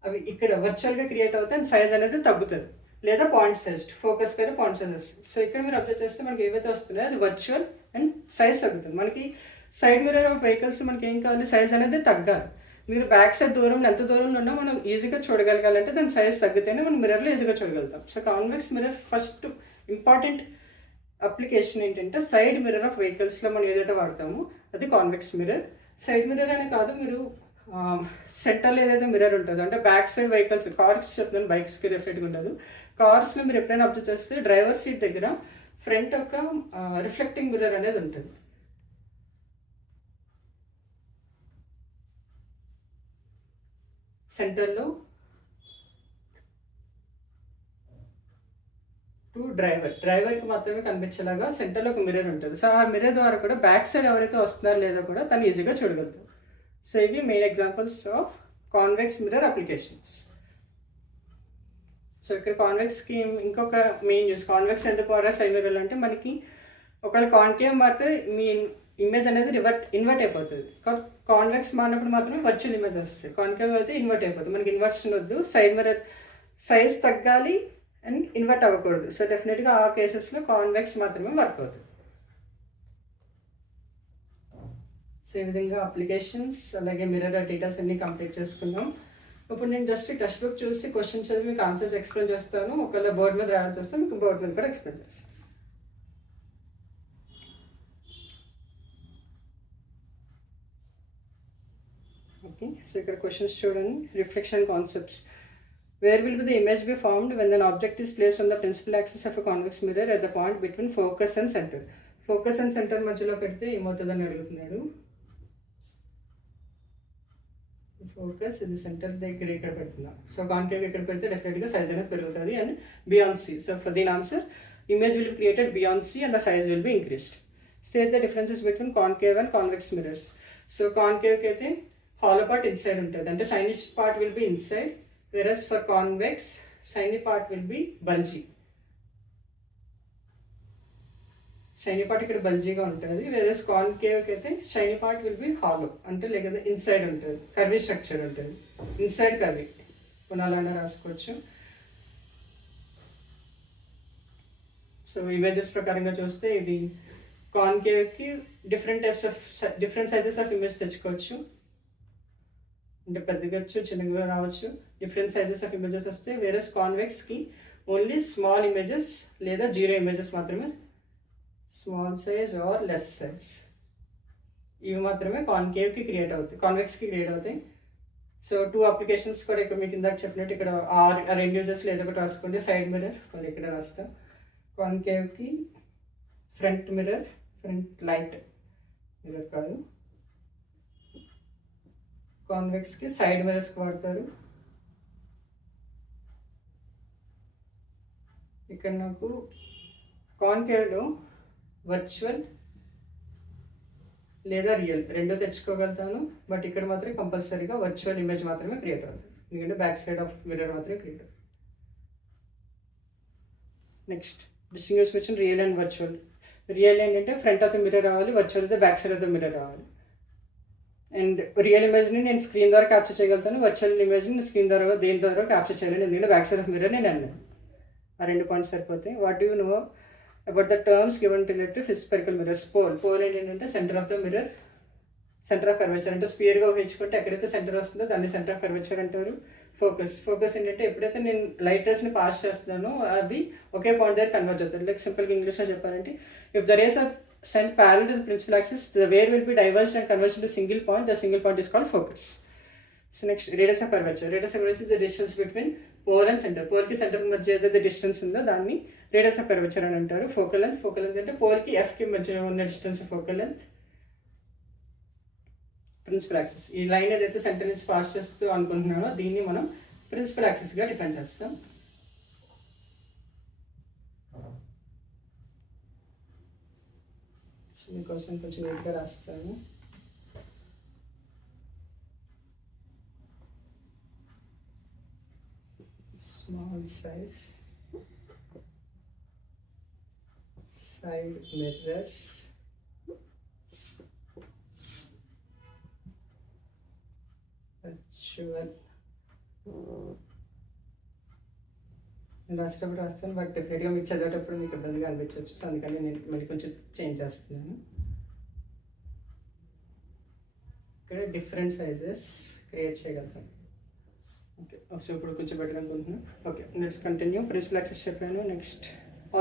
అవి ఇక్కడ వర్చువల్గా క్రియేట్ అవుతాయి అండ్ సైజ్ అనేది తగ్గుతుంది, లేదా పాయింట్ సైజ్ ఫోకస్ పైన పాయింట్ సైజ్ వస్తుంది. సో ఇక్కడ మీరు అబ్జర్వ్ చేస్తే మనకి ఏవైతే వస్తున్నాయో అది వర్చువల్ అండ్ సైజ్ తగ్గుతుంది. మనకి సైడ్ మిర్రర్ ఆఫ్ వెహికల్స్ మనకి ఏం కావాలి, సైజ్ అనేది తగ్గాలి. మీరు బ్యాక్ సైడ్ దూరంలో ఎంత దూరంలో ఉన్నా మనం ఈజీగా చూడగలగాలంటే దాని సైజ్ తగ్గితేనే మనం మిర్రర్లో ఈజీగా చూడగలుగుతాం. So convex mirror first important application ఏంటంటే సైడ్ మిర్రర్ ఆఫ్ వెహికల్స్లో మనం ఏదైతే వాడతామో అది కాన్వెక్స్ మిర్రర్. సైడ్ మిర్రర్ అనే కాదు, మీరు సెంటర్లో ఏదైతే మిర్రర్ ఉంటుందో అంటే బ్యాక్ సైడ్ వెహికల్స్, కార్స్ చెప్తున్నాను, బైక్స్కి డెఫినెట్గా ఉండదు. కార్స్లో మీరు ఎప్పుడైనా అబ్జర్వ్ చేస్తే డ్రైవర్ సీట్ దగ్గర ఫ్రంట్ ఒక రిఫ్లెక్టింగ్ మిర్రర్ అనేది ఉంటుంది. సెంటర్లో టు డ్రైవర్కి మాత్రమే కనిపించేలాగా సెంటర్లో ఒక మిర్రర్ ఉంటుంది. సో ఆ మిర్రర్ ద్వారా కూడా బ్యాక్ సైడ్ ఎవరైతే వస్తున్నారో లేదో కూడా తను ఈజీగా చూడగలుగుతారు. సో ఇవి main examples of convex mirror applications. So ఇక్కడ కాన్వెక్స్కి ఇంకొక మెయిన్ యూస్, కాన్వెక్స్ ఎందుకు వాడారు సైడ్ మిర్రర్ అంటే మనకి ఒకవేళ కాన్కేవ్ మారితే మీ ఇమేజ్ అనేది ఇన్వర్ట్ అయిపోతుంది. కాన్వెక్స్ మారినప్పుడు మాత్రమే వర్చువల్ ఇమేజ్ వస్తుంది. కాన్కేవ్ అయితే ఇన్వర్ట్ అయిపోతుంది. మనకి ఇన్వర్షన్ వద్దు, సైడ్ మిర్రర్ సైజ్ తగ్గాలి అండ్ ఇన్వర్ట్ అవ్వకూడదు. సో డెఫినెట్గా ఆ కేసెస్లో కాన్వెక్స్ మాత్రమే వర్క్ అవుతుంది. సో ఈ విధంగా అప్లికేషన్స్ అలాగే మిర్రర్ డీటెయిల్స్ అన్నీ కంప్లీట్ చేసుకున్నాం. ఇప్పుడు నేను జస్ట్ టెక్స్ట్ బుక్ చూసి క్వశ్చన్ చదివి మీకు ఆన్సర్స్ ఎక్స్ప్లెయిన్ చేస్తాను. ఒకవేళ బోర్డు మీద రాయాల్సి వస్తే మీకు బోర్డు మీద కూడా ఎక్స్ప్లెయిన్ చేస్తాను. ఓకే, సో ఇక్కడ క్వశ్చన్స్ చూడండి. Reflection concepts. Where will be the image be formed when an object is placed on the principal axis of a convex mirror at the point between focus and center? Focus and center మధ్యలో పెడితే ఏమవుతుందని అడుగుతున్నాడు. Focus ఇది centre దగ్గర ఇక్కడ పెడుతున్నాం. So concave ఇక్కడ పెడితే డెఫినెట్గా సైజ్ అనేది పెరుగుతుంది and beyond C. So for దీని answer image will be created beyond C and the size will be increased. State the differences between concave and convex mirrors. So concave కి అయితే hollow part inside ఉంటుంది, అంటే shiny part will be inside, whereas for convex shiny part will be bulgy. Shiny part ఇక్కడ బల్జీగా ఉంటుంది, వేరే కాన్కేవ్కి అయితే shiny part will be hollow, అంటే లేకపోతే ఇన్సైడ్ ఉంటుంది, కర్వీ స్ట్రక్చర్ ఉంటుంది, ఇన్సైడ్ కర్వీ కొనాలన్నా రాసుకోవచ్చు. సో ఇమేజెస్ ప్రకారంగా చూస్తే ఇది కాన్కేవ్కి డిఫరెంట్ సైజెస్ ఆఫ్ ఇమేజ్ తెచ్చుకోవచ్చు. అంటే పెద్దగా వచ్చు, చిన్నగా రావచ్చు, డిఫరెంట్ సైజెస్ ఆఫ్ ఇమేజెస్ వస్తాయి. వేరే కాన్వెక్స్కి ఓన్లీ స్మాల్ ఇమేజెస్ లేదా జీరో ఇమేజెస్ మాత్రమే, small size are less size, ఇవి మాత్రమే కాన్కేవ్కి క్రియేట్ అవుతాయి, కాన్వెక్స్కి క్రియేట్ అవుతాయి. సో 2 అప్లికేషన్స్ కూడా ఇక్కడ మీకు ఇందాక చెప్పినట్టు ఇక్కడ ఆ రెండు యూజెస్లో ఏదో ఒకటి రాసుకోండి. సైడ్ మిర్రర్ వాళ్ళు ఇక్కడ రాస్తాం, కాన్కేవ్కి front mirror, front light mirror కాదు, కాన్వెక్స్కి సైడ్ మిర్రర్స్కి వాడతారు. ఇక్కడ నాకు కాన్కేవ్లో వర్చువల్ లేదా రియల్ రెండో తెచ్చుకోగలుగుతాను, బట్ ఇక్కడ మాత్రం కంపల్సరీగా వర్చువల్ ఇమేజ్ మాత్రమే క్రియేట్ అవుతుంది, ఎందుకంటే బ్యాక్ సైడ్ ఆఫ్ మిర్రర్ మాత్రమే క్రియేట్ అవుతుంది. Next distinguish between real and virtual. Real ఏంటంటే ఫ్రంట్ ఆఫ్ ద మిర్రర్ రావాలి, వర్చువల్ అయితే back side of the mirror రావాలి. అండ్ రియల్ ఇమేజ్ని నేను స్క్రీన్ ద్వారా క్యాప్చర్ చేయగలుగుతాను, వర్చువల్ ఇమేజ్ని నేను స్క్రీన్ ద్వారా దేని ద్వారా క్యాప్చర్ చేయలేను, ఎందుకంటే బ్యాక్ సైడ్ ఆఫ్ మిర్రర్ నేను అన్నాను. ఆ 2 పాయింట్స్ సరిపోతాయి. What you know about the terms given related to spherical mirrors? Pole ఏంటంటే centre of the mirror, centre of curvature, అంటే స్పియర్గా ఊహించుకుంటే ఎక్కడైతే సెంటర్ వస్తుందో దాన్ని సెంటర్ ఆఫ్ కర్వేచర్ అంటారు. ఫోకస్ ఏంటంటే ఎప్పుడైతే నేను లైట్ రేస్ని పాస్ చేస్తున్నానో అవి ఒకే పాయింట్ దగ్గర కన్వర్జ్ అవుతాయి. లైక్ సింపుల్గా ఇంగ్లీష్లో చెప్పాలంటే, if the rays are sent parallel to the principal axis, the wave will be diverged and converged into a single point. The single point is called focus. So next, radius of curvature. Radius of curvature is the distance between pole and center. Pole ki center madhya ఏదైతే distance ఉందో దాన్ని radius of curvature అని అంటారు. Focal length అంటే పోల్కి ఎఫ్కి మధ్య ఉన్న distance focal length. Principal axis, ఈ లైన్ ఏదైతే సెంటర్ నుంచి పాస్ చేస్తూ అనుకుంటున్నానో దీన్ని మనం ప్రిన్సిపల్ యాక్సిస్గా డిఫైన్ చేస్తాం. మీకోసం కొంచెం నీట్గా రాస్తాను. Small size, side mirrors, virtual. నేను రాసేటప్పుడు రాస్తాను, బట్ డెఫినెట్గా మీకు చదివేటప్పుడు మీకు ఇబ్బందిగా అనిపించవచ్చు, సో అందుకని నేను మళ్ళీ కొంచెం చేంజ్ చేస్తున్నాను. ఇక్కడ డిఫరెంట్ సైజెస్ క్రియేట్ చేయగలుగుతాను. ఓకే, సో ఇప్పుడు కొంచెం బెటర్ అనుకుంటున్నాను. Okay, let's continue. Principal axis చెప్పాను. Next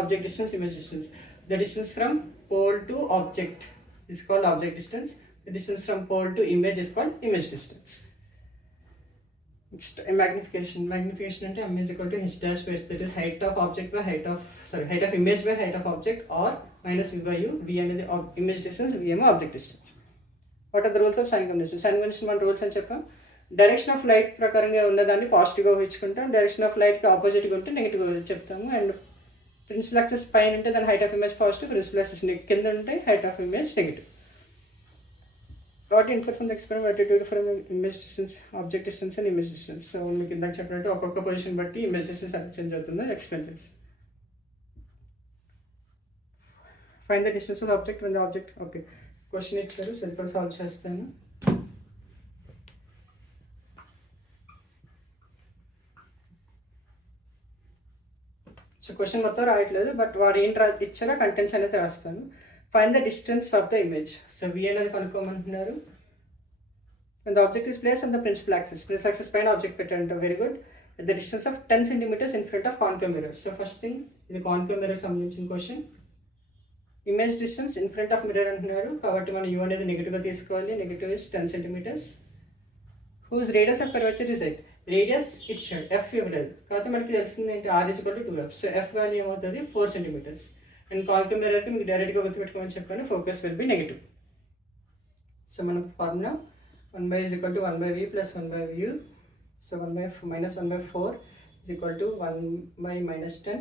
object distance, image distance. The distance from pole to object is called object distance. The distance from pole to image is called image distance. Next, magnification. Magnification అంటే m is equal to h dash by, that is height of object by height of image by height of object, or minus v by u. v అనేది image distance, v ఏమో object distance. What are the rules of sign convention? Sign convention మన rules అని చెప్పాం. Direction of light ప్రకారంగా ఉన్నదాన్ని పాజిటివ్గా ఊహించుకుంటాం, direction of లైట్కి ఆపోజిట్గా ఉంటే నెగిటివ్గా చెప్తాము. అండ్ ప్రిన్సిపల్ యాక్సిస్ పైన ఉంటే దాని height of image positive, principal axis కింద ఉంటే height of image negative. What you infer from the experiment, what you do from image distance, object distance and image distance. So మీకు ఇందాక చెప్పినట్టు ఒక్కొక్క position బట్టి ఇమేజ్ డిస్టెన్స్ ఎలా change అవుతుందో explain చేసి. Find the distance of object when the object, okay question ఇచ్చారు, so ఇప్పుడు సాల్వ్ చేస్తాను. సో క్వశ్చన్ మొత్తం రాయట్లేదు, బట్ వాడు ఏంటి ఇచ్చారో కంటెంట్స్ అనేది రాస్తాను. Find the distance of the image. So v అనేది కనుక్కోమంటున్నారు. when the object is placed on the principal axis, principal axis పైన ఆబ్జెక్ట్ పెట్టండి. Very good. at the distance of 10 centimeters in front of concave mirror. So first thing ఇది concave mirror సంబంధించిన question. Image distance in front of mirror అంటున్నారు, కాబట్టి మనం u అనేది నెగిటివ్గా తీసుకోవాలి. Negative is 10 centimeters. whose radius of curvature is 8. Radius ఇచ్చాడు, F ఇవ్వలేదు, కాబట్టి మనకి తెలిసింది ఏంటి, r is equal to 2f. So F value ఏమవుతుంది, 4 centimeters. అండ్ కాన్కేవ్ మిర్రర్కి మీకు డైరెక్ట్గా గుర్తుపెట్టుకోమని చెప్పాను, focus will be negative. So మనం formula 1 is equal to 1 by v plus 1 by u. So 1 by minus 1 by 4 is equal to 1 by minus 10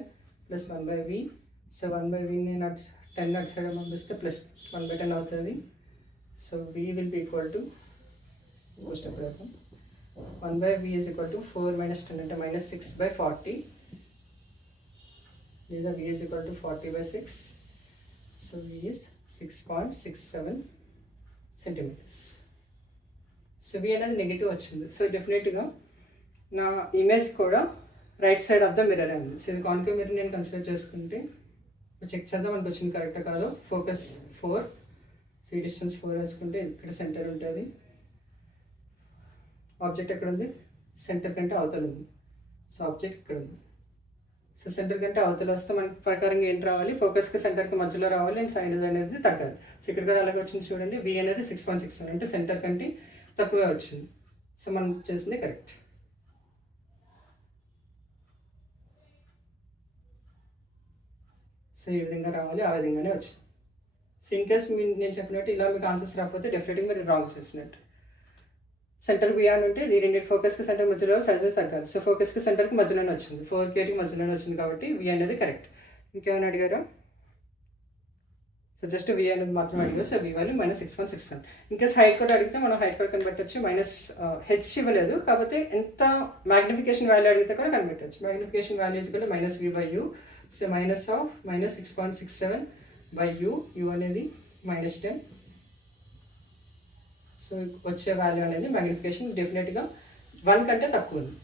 plus 1 by v. So 1 by v ని 10 అటు side పంపిస్తే plus 1 by 10 అవుతుంది. So v will be equal to 1 by v is equal to 4 minus 10 అంటే minus 6 by 40, లేదా v is equal to 40 by 6. So v is 6.67 centimeters. So v అనేది negative వచ్చింది. So డెఫినెట్గా నా ఇమేజ్ కూడా right side of the mirror అయింది. So ఇది concave mirror నేను కన్సిడర్ చేసుకుంటే చెక్ చేద్దాం మనకు వచ్చింది కరెక్టా కాదు. ఫోకస్ 4, సో ఈ డిస్టెన్స్ 4 వేసుకుంటే ఇక్కడ సెంటర్ ఉంటుంది. ఆబ్జెక్ట్ ఎక్కడ ఉంది, సెంటర్ కంటే అవతల ఉంది. సో ఆబ్జెక్ట్ ఇక్కడ ఉంది. సో సెంటర్ కంటే అవతల వస్తే మనకి ప్రకారంగా ఏంటి రావాలి, ఫోకస్కి సెంటర్కి మధ్యలో రావాలి అండ్ సైడ్ అనేది తగ్గాలి. సో ఇక్కడ కూడా అలాగే వచ్చింది చూడండి, వి అనేది 6.6 అంటే సెంటర్ కంటే తక్కువే వచ్చింది. సో మనం చేసింది కరెక్ట్. సో ఈ విధంగా రావాలి, ఆ విధంగానే వచ్చింది. సో ఇన్ కేస్ నేను చెప్పినట్టు ఇలా మీకు ఆన్సర్స్ రాకపోతే డెఫినెట్గా మీరు రాంగ్ చేసినట్టు. సెంటర్ బి అని ఉంటే ఇది రెండింటి ఫోకస్కి సెంటర్ మధ్యలో సైజెస్ తగ్గాలి. సో ఫోకస్కి సెంటర్కి మధ్యలోనే వచ్చింది, 4Kకి మధ్యలోనే వచ్చింది కాబట్టి వి అనేది కరెక్ట్. ఇంకేమైనా అడిగారా? సో జస్ట్ వి అనేది మాత్రం అడిగారు. So we value -6.6. In case height కూడా అడిగితే మనం హైట్ కూడా కనిపెట్టచ్చు. హెచ్ ఇవ్వలేదు, కాకపోతే ఎంత మ్యాగ్నిఫికేషన్ వాల్యూ అడిగితే కూడా కనిపెట్టచ్చు. మ్యాగ్నిఫికేషన్ వాల్యూ కూడా -v/u. So -6.67 by you, you అనేది -10. సో వచ్చే వాల్యూ అనేది మ్యాగ్నిఫికేషన్ డెఫినెట్గా 1 కంటే తక్కువ ఉంది.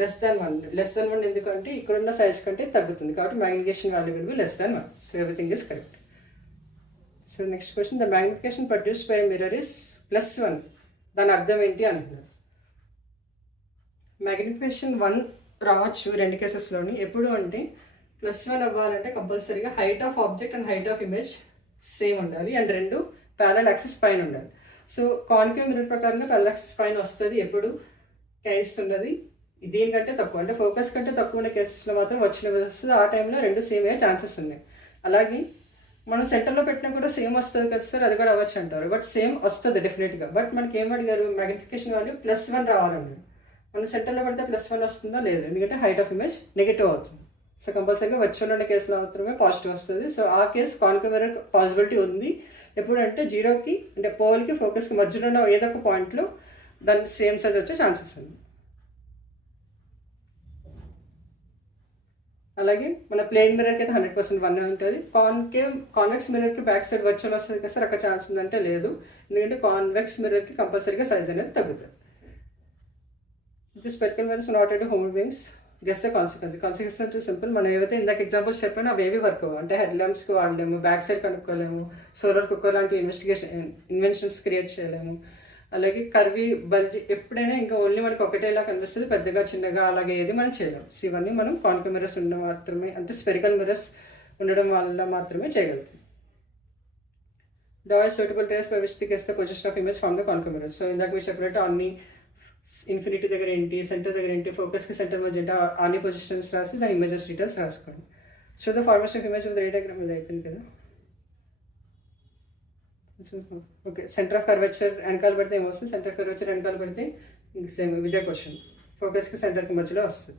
లెస్ దాన్ 1 ఎందుకంటే ఇక్కడున్న సైజ్ కంటే తగ్గుతుంది కాబట్టి magnification value will be <1. So everything is correct. So next question, the magnification produced by mirror is +1. దాని అర్థం ఏంటి అంటున్నారు. మ్యాగ్నిఫికేషన్ 1 రావచ్చు రెండు కేసెస్లోని. ఎప్పుడు అంటే +1 అవ్వాలంటే కంపల్సరీగా height of object and height of image same ఉండాలి అండ్ రెండు ప్యారలల్ యాక్సిస్ పైన ఉండాలి. సో కాన్కేవ్ మిర్రర్ ప్రకారంగా ప్యారలల్ యాక్సిస్ పైన వస్తుంది ఎప్పుడు కేస్ ఉన్నది. దీనికంటే తక్కువ అంటే ఫోకస్ కంటే తక్కువ ఉన్న కేసెస్లో మాత్రం వచ్చిన వస్తుంది. ఆ టైంలో రెండు సేమ్ అయ్యే ఛాన్సెస్ ఉన్నాయి. అలాగే మనం సెంటర్లో పెట్టినా కూడా సేమ్ వస్తుంది కదా సార్, అది కూడా అవ్వచ్చు అంటారు. బట్ సేమ్ వస్తుంది డెఫినెట్గా. బట్ మనకి ఏమడిగారు, మ్యాగ్నిఫికేషన్ వాల్యూ +1 రావాలండి. మనం సెంటర్లో పెడితే +1 వస్తుందా లేదు, ఎందుకంటే హైట్ ఆఫ్ ఇమేజ్ నెగిటివ్ అవుతుంది. సో కంపల్సరీగా వర్చువల్ ఉన్న కేసులో మాత్రమే పాజిటివ్ వస్తుంది. సో ఆ కేసు కాన్కేవ్ మిర్రర్ పాసిబిలిటీ ఉంది. ఎప్పుడంటే 0కి అంటే పోల్కి ఫోకస్కి మధ్యలో ఉన్న ఏదో ఒక పాయింట్లో దాని సేమ్ సైజ్ వచ్చే ఛాన్సెస్ ఉంది. అలాగే మన ప్లేన్ మిర్రర్కి అయితే 100% 1 ఉంటుంది. కాన్వెక్స్ మిర్రర్కి బ్యాక్ సైడ్ వర్చువల్ వస్తుంది కదా సార్, అక్కడ ఛాన్స్ ఉందంటే లేదు, ఎందుకంటే కాన్వెక్స్ మిర్రర్కి కంపల్సరీగా సైజ్ అనేది తగ్గుతుంది. The spherical mirrors not at human beings, guess the consequence అంటే సింపుల్. మనం ఏవైతే ఇందాక ఎగ్జాంపుల్స్ చెప్పానో అవి ఏవి వర్క్ అవ్వవు. అంటే హెడ్ ల్యాంప్స్కి వాడలేము, బ్యాక్ సైడ్ కనుక్కోలేము, సోలార్ కుక్కర్ లాంటి ఇన్వెన్షన్స్ క్రియేట్ చేయలేము. అలాగే కర్వీ బల్జీ ఎప్పుడైనా ఇంకా ఓన్లీ మనకి ఒకటేలా కనిపిస్తుంది, పెద్దగా చిన్నగా అలాగే ఏది మనం చేయలేము. సో ఇవన్నీ మనం కాన్కేవ్ మిర్రర్స్ ఉండడం మాత్రమే, అంటే స్పెరికల్ మిర్రర్స్ ఉండడం వల్ల మాత్రమే చేయగలుగుతాం. Draw suitable trace by which the guess the position of image from the concave mirror. So ఇందాక మీరు చెప్పినట్టు అన్ని ఇన్ఫినిటీ దగ్గర ఏంటి, సెంటర్ దగ్గర ఏంటి, ఫోకస్కి సెంటర్ మధ్య ఏంటి, అన్ని పొజిషన్స్ రాసి దాని ఇమేజెస్ డీటెయిల్స్ రాసుకోండి. So the formation of image ray diagram ఇది అయిపోయింది కదా. ఓకే, సెంటర్ ఆఫ్ కర్వేచర్ వెనకాల పెడితే ఏమొస్తుంది, సెంటర్ ఆఫ్ కర్వేచర్ వెనకాల పెడితే ఇంక సేమ్ ఇదే క్వశ్చన్, ఫోకస్కి సెంటర్కి మధ్యలో వస్తుంది.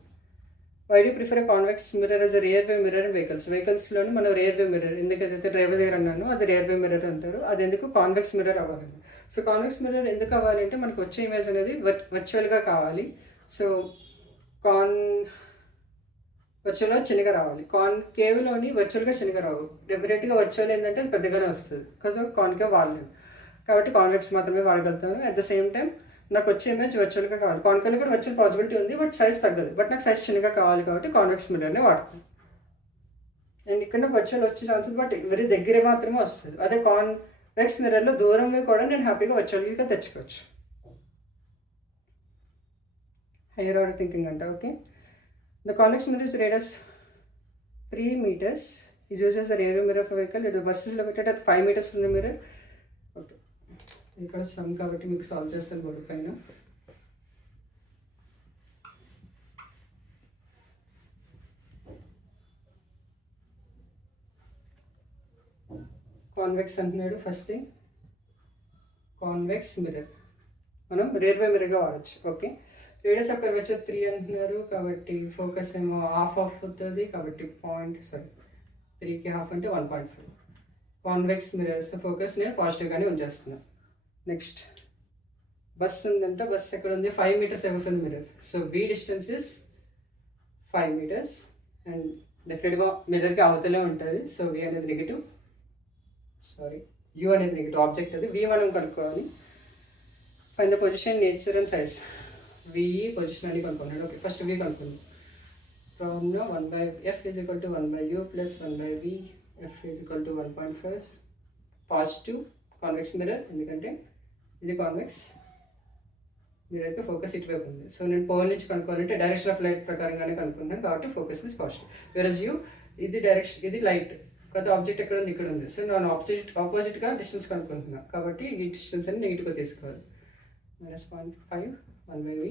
Why do prefer a convex mirror as a rear view mirror in వెహికల్స్లోని మనం రియర్ వే మిర్రర్ ఎందుకైతే డ్రైవర్ దగ్గర అన్నాను అది రియర్ వే మిర్రర్ అంటారు. అది ఎందుకు కాన్వెక్స్ మిర్రర్ అవ్వాలండి. సో కాన్వెక్స్ మిర్రర్ ఎందుకు అవ్వాలి అంటే మనకు వచ్చే ఇమేజ్ అనేది వర్చువల్గా కావాలి. సో వర్చువల్గా చిన్నగా రావాలి. కాన్కేవ్లోని వర్చువల్గా చిన్నగా రావు, డెఫినెట్గా వర్చువల్ ఏంటంటే అది పెద్దగానే వస్తుంది బికాజ్ కాన్కేవ్ వాడలేదు కాబట్టి కాన్వెక్స్ మాత్రమే వాడగలుగుతాను. అట్ ద సేమ్ టైం నాకు వచ్చే ఇమేజ్ వర్చువల్గా కావాలి. కాన్కేవ్లో కూడా వర్చువల్ పాసిబిలిటీ ఉంది బట్ సైజ్ తగ్గదు, బట్ నాకు సైజ్ చిన్నగా కావాలి కాబట్టి కాన్వెక్స్ మిర్రర్నే వాడతాను. అండ్ ఇక్కడ వర్చువల్ వచ్చే ఛాన్సెస్ బట్ వెరీ దగ్గర మాత్రమే వస్తుంది. అదే కాన్వెక్స్ మిర్రర్లో దూరంగా కూడా నేను హ్యాపీగా వర్చువల్గా తెచ్చుకోవచ్చు. హైయర్ ఆర్డర్ థింకింగ్ అంట. Okay, the convex mirror is rated as 3 meters. It uses as a rear view mirror of a vehicle. The bus is located at 5 meters from the mirror. Okay, ఇక్కడ some కాబట్టి మీకు solve చేస్తాను board పైన. Convex అంటున్నాడు. First thing convex mirror మనం rear వే మిర్రర్గా వాడచ్చు. Okay, radius of curvature 3 అంటున్నారు కాబట్టి ఫోకస్ ఏమో హాఫ్ అవుతుంది కాబట్టి 3కి హాఫ్ అంటే 1.5. కాన్వెక్స్ మిర్రర్స్ ఫోకస్ నేను పాజిటివ్గానే ఉంచేస్తున్నాను. నెక్స్ట్ బస్ ఉందంట. బస్ ఎక్కడ ఉంది, 5 meters away from mirror. So V distance is 5 meters and డెఫినెట్గా మిర్రర్కి అవతలే ఉంటుంది. సో వి అనేది నెగిటివ్, యూ అనేది నెగిటివ్ ఆబ్జెక్ట్ అది. వి మనం కనుక్కోవాలి. Find the position, nature and size. V position అని కనుక్కున్నాడు. ఓకే, ఫస్ట్ వి కనుక్కుంది. From 1/f is equal to 1/u plus 1/v, f is equal to 1.5. Positive convex mirror ఎందుకంటే ఇది convex, మీరైతే ఫోకస్ ఇటువైపు ఉంది. సో నేను పోల్ నుంచి కనుక్కోవాలంటే డైరెక్షన్ ఆఫ్ లైట్ ప్రకారంగానే కనుక్కుంటాను కాబట్టి focus is positive. Versus U ఇది డైరెక్షన్, ఇది లైట్, కొత్త ఆబ్జెక్ట్ ఎక్కడ ఉంది, ఇక్కడ ఉంది. సో నేను ఆపోజిట్గా డిస్టెన్స్ కనుక్కుంటున్నాను కాబట్టి ఈ డిస్టెన్స్ అని నెగిటివ్గా తీసుకోవాలి. -0.5 1/v.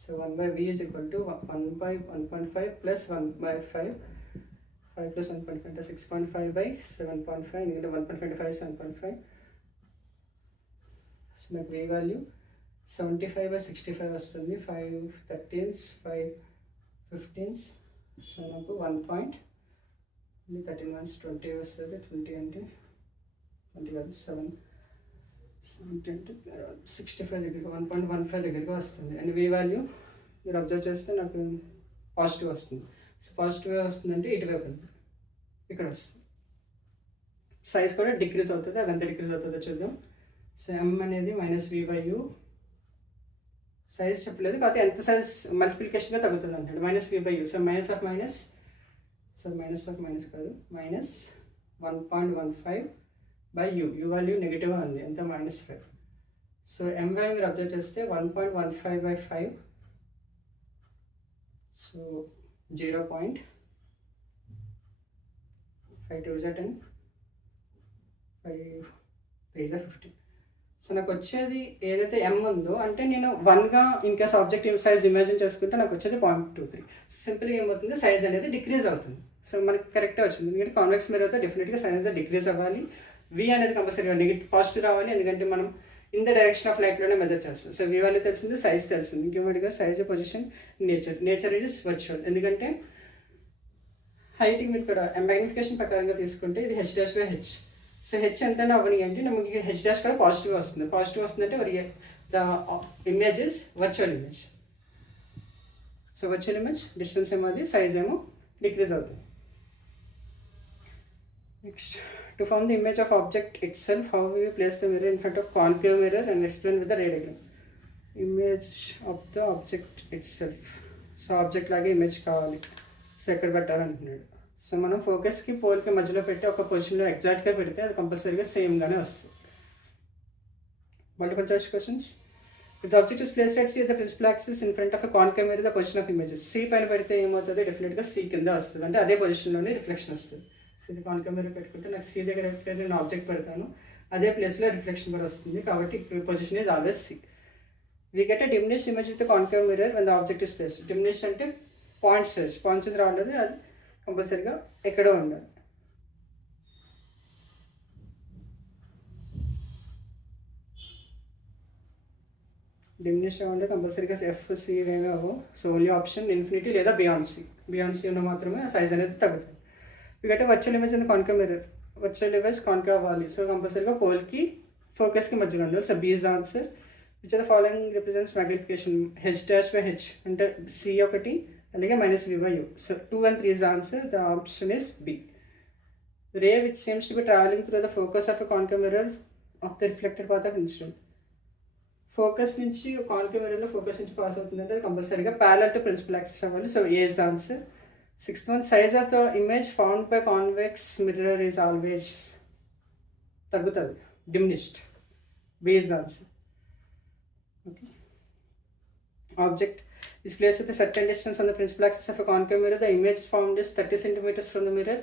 So 1/v is equal to 1/1.5 plus 1/5. 5 plus 1.5 అంటే 6.5 by 7.5. ఎందుకంటే 1.25 7.5. సో నాకు v వాల్యూ 75 by 65 వస్తుంది. 5 13s 5 15s. సో నాకు 13 months 20 వస్తుంది. 20 అంటే 20 కాదు 7 అంటే 65 దగ్గరగా 1.15 దగ్గరగా వస్తుంది. అండ్ v వాల్యూ మీరు అబ్జర్వ్ చేస్తే నాకు పాజిటివ్ వస్తుంది. సో పాజిటివ్ వస్తుందంటే ఇటువైపు ఇక్కడ వస్తుంది. సైజ్ కూడా డిక్రీజ్ అవుతుంది. అదంతా డిక్రీజ్ అవుతుందో చూద్దాం. సో m అనేది -v/u. సైజ్ చెప్పలేదు కాకపోతే ఎంత సైజ్ మల్టిప్లికేషన్గా తగ్గుతుంది అంటాడు. -v/u. So minus of minus కాదు -1.15/u. u వాల్యూ నెగిటివ్గా ఉంది, ఎంత -5. సో m వాల్యూ మీరు అబ్జర్వ్ చేస్తే 1.15/5. సో 0.5 2 10 5 3 15. సో నాకు వచ్చేది ఏదైతే m ఉందో అంటే నేను 1గా ఇంకా సబ్జెక్ట్ సైజ్ ఇమాజిన్ చేసుకుంటే నాకు వచ్చేది 0.23. సింపుల్గా ఏమవుతుంది, సైజ్ అనేది డిక్రీజ్ అవుతుంది. సో మనకి కరెక్ట్గా వచ్చింది. ఎందుకంటే కాన్వెక్స్ మిర్రర్ అయితే డెఫినెట్గా సైజ్ అయితే డిక్రీజ్ అవ్వాలి. v అనేది కంపల్సరీగా నెగిటివ్ పాజిటివ్ రావాలి, ఎందుకంటే మనం ఇన్ ద డైరెక్షన్ ఆఫ్ లైట్లోనే మెజర్ చేస్తాం. సో v వాల్యూ తెలిసింది, సైజ్ తెలిసింది. ఇంకేమటిగా size position nature is virtual. ఎందుకంటే హైట్ మీరు ఇక్కడ మ్యాగ్నిఫికేషన్ ప్రకారంగా తీసుకుంటే ఇది h'/h. సో h ఎంతైనా అవ్వని అంటే మనకి h' కూడా పాజిటివ్ వస్తుంది. పాజిటివ్ వస్తుందంటే the image is virtual image. So virtual image distance ఏమో అది, సైజ్ ఏమో డిక్రీజ్ అవుతుంది. Next, to form the image of object itself, how we place the mirror in front of concave mirror and explain with the ray diagram. Image of the object itself. So object లాగే image కావాలి. So ఎక్కడ పెట్టాలంటున్నాడు. So మనం ఫోకస్కి పోల్కి మధ్యలో పెట్టి ఒక పొజిషన్లో ఎగ్జాక్ట్గా పెడితే అది కంపల్సరీగా సేమ్గానే వస్తుంది. Multiple choice questions. If the object is placed at C the principal axis in front of a concave mirror the position of images. C పైన పెడితే ఏమవుతుంది, డెఫినెట్గా సి కింద వస్తుంది, అంటే అదే పొజిషన్లోనే రిఫ్లెక్షన్ వస్తుంది. సో ఇది కాన్కేవ్ మిర్రర్ పెట్టుకుంటే నాకు సి దగ్గర నేను ఆబ్జెక్ట్ పెడతాను, అదే ప్లేస్లో రిఫ్లెక్షన్ కూడా వస్తుంది. కాబట్టి position is always C. We get a diminished image with the concave mirror when the object is placed. Diminished అంటే పాయింట్స్ రావట్లేదు, అది కంపల్సరీగా ఎక్కడో ఉండాలి. డిమినిష్ అంటే కంపల్సరీగా ఎఫ్సి ఏమీ అవ్వవు. సో ఓన్లీ ఆప్షన్ ఇన్ఫినిటీ లేదా బియాండ్ సి ఉన్న మాత్రమే సైజ్ అనేది తగ్గుతుంది. ఎందుకంటే వర్చువల్ ఇమేజ్ అనేది concave mirror, virtual image concave అవ్వాలి. సో కంపల్సరీగా పోల్కి ఫోకస్కి మధ్యలో ఉండాలి. So B is answer. Which are the following represents magnification. h'/h అంటే సి ఒకటి, అలాగే -v/u. So 2 and 3 is the answer. The option is B. Ray which seems to be traveling through the focus of a concave mirror of the reflected path of incident. Focus నుంచి concave మిర్రర్లో focus నుంచి pass అవుతుందంటే అది కంపల్సరీగా parallel to principal axis అవ్వాలి. So A is the answer. 6th one, size of the image found by convex mirror is always తగ్గుతుంది, diminished. B is the answer. Okay. Object is placed at a certain distance on the principal axis of a concave mirror. The image formed is 30 centimeters from the mirror.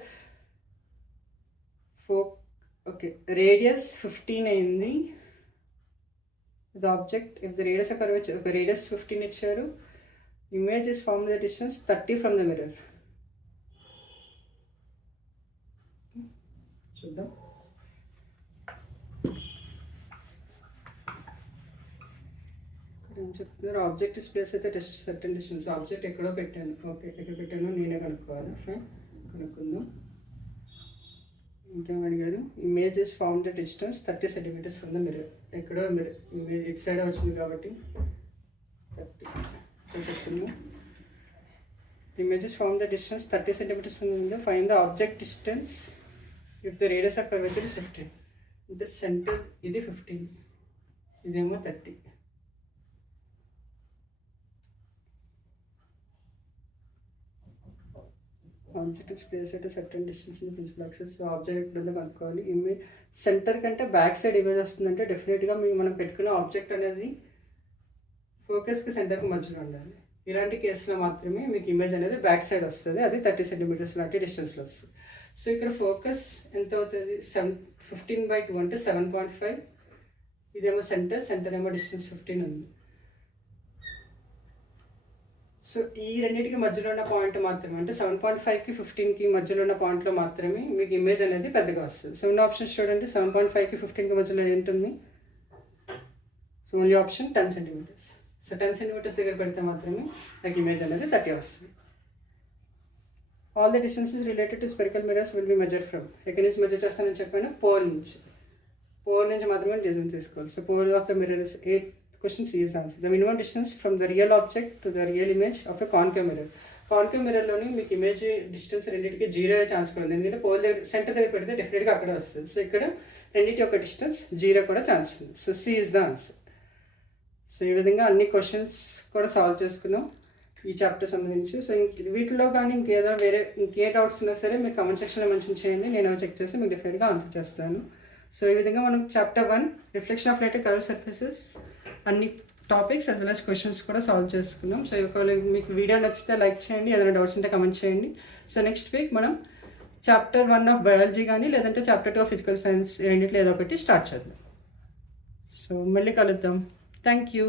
Okay, radius 15 అయింది. The object, if the radius of curvature, okay, radius 15 ఇచ్చారు. Image is formed at a distance 30 from the mirror. చూద్దాం. ఏం చెప్తున్నారు, object is place అయితే test certain distance. Object ఎక్కడో పెట్టాను. Okay, ఎక్కడ పెట్టానో నేనే కనుక్కోవాలి. ఫైన్, కనుక్కుందాం. ఇంకేం అడిగారు. Image is found at distance 30 centimeters from the mirror. ఎక్కడో మిర్రర్ ఇటు సైడ్ వచ్చింది కాబట్టి 30 చెప్తున్నాం. Image is found at distance 30 centimeters from the mirror. Find the object distance if the radius of curvature is 15. అంటే centre ఇది 15, ఇదేమో 30. Object is place at certain distance in principle axis. Object ఎక్కడుందో కనుక్కోవాలి. Image centre కంటే back side image వస్తుందంటే డెఫినెట్గా మనం పెట్టుకున్న ఆబ్జెక్ట్ అనేది ఫోకస్కి సెంటర్కి మధ్యలో ఉండాలి. ఇలాంటి కేసులో మాత్రమే మీకు ఇమేజ్ అనేది బ్యాక్ సైడ్ వస్తుంది, అది 30 సెంటీమీటర్స్ లాంటి డిస్టెన్స్లో వస్తుంది. సో ఇక్కడ ఫోకస్ ఎంత అవుతుంది, 15/2 అంటే 7.5. ఇదేమో సెంటర్ ఏమో డిస్టెన్స్ 15 ఉంది. సో ఈ రెండింటికి మధ్యలో ఉన్న పాయింట్ మాత్రమే, అంటే 7.5కి 15కి మధ్యలో ఉన్న పాయింట్లో మాత్రమే మీకు ఇమేజ్ అనేది పెద్దగా వస్తుంది. సో ఉన్న ఆప్షన్స్ చూడండి, 7.5కి 15కి మధ్యలో ఏంటుంది, so only option 10 centimetres. So 10 centimetres దగ్గర పెడితే మాత్రమే నాకు ఇమేజ్ అనేది 30 వస్తుంది. All the distances related to spherical mirrors will be measure from, ఎక్కడి నుంచి మెజర్ చేస్తానని చెప్పాను, పోల్ నుంచి మాత్రమే డిజైన్ చేసుకోవాలి. So pole of the mirror is 8. Question C is the answer. The minimum distance from the real object to the real image of a concave mirror. Concave మిర్రర్లోని మీకు image distance రెండింటికి 0 అయ్యే chance కూడా ఉంది, ఎందుకంటే pole దగ్గర centre దగ్గర పెడితే డెఫినెట్గా అక్కడే వస్తుంది. సో ఇక్కడ రెండింటి యొక్క డిస్టెన్స్ 0 కూడా ఛాన్స్ ఉంది. So C is the answer. So ఈ విధంగా అన్ని క్వశ్చన్స్ కూడా సాల్వ్ చేసుకున్నాం ఈ చాప్టర్ సంబంధించి. సో వీటిలో కానీ ఇంకే డౌట్స్ ఉన్నా సరే మీరు కామెంట్ సెక్షన్లో మెన్షన్ చేయండి, నేను చెక్ చేసి మీకు డెఫినెట్గా ఆన్సర్ చేస్తాను. సో ఈ విధంగా మనం chapter 1 reflection of light curve surfaces అన్ని topics as well as questions కూడా సాల్వ్ చేసుకున్నాం. సో ఒకవేళ మీకు వీడియో నచ్చితే లైక్ చేయండి, ఏదైనా డౌట్స్ ఉంటే కమెంట్ చేయండి. సో నెక్స్ట్ వీక్ మనం చాప్టర్ 1 ఆఫ్ బయాలజీ కానీ లేదంటే చాప్టర్ 2 ఆఫ్ ఫిజికల్ సైన్స్ రెండింటిలో ఏదో ఒకటి స్టార్ట్ చేద్దాం. సో మళ్ళీ కలుద్దాం. Thank you.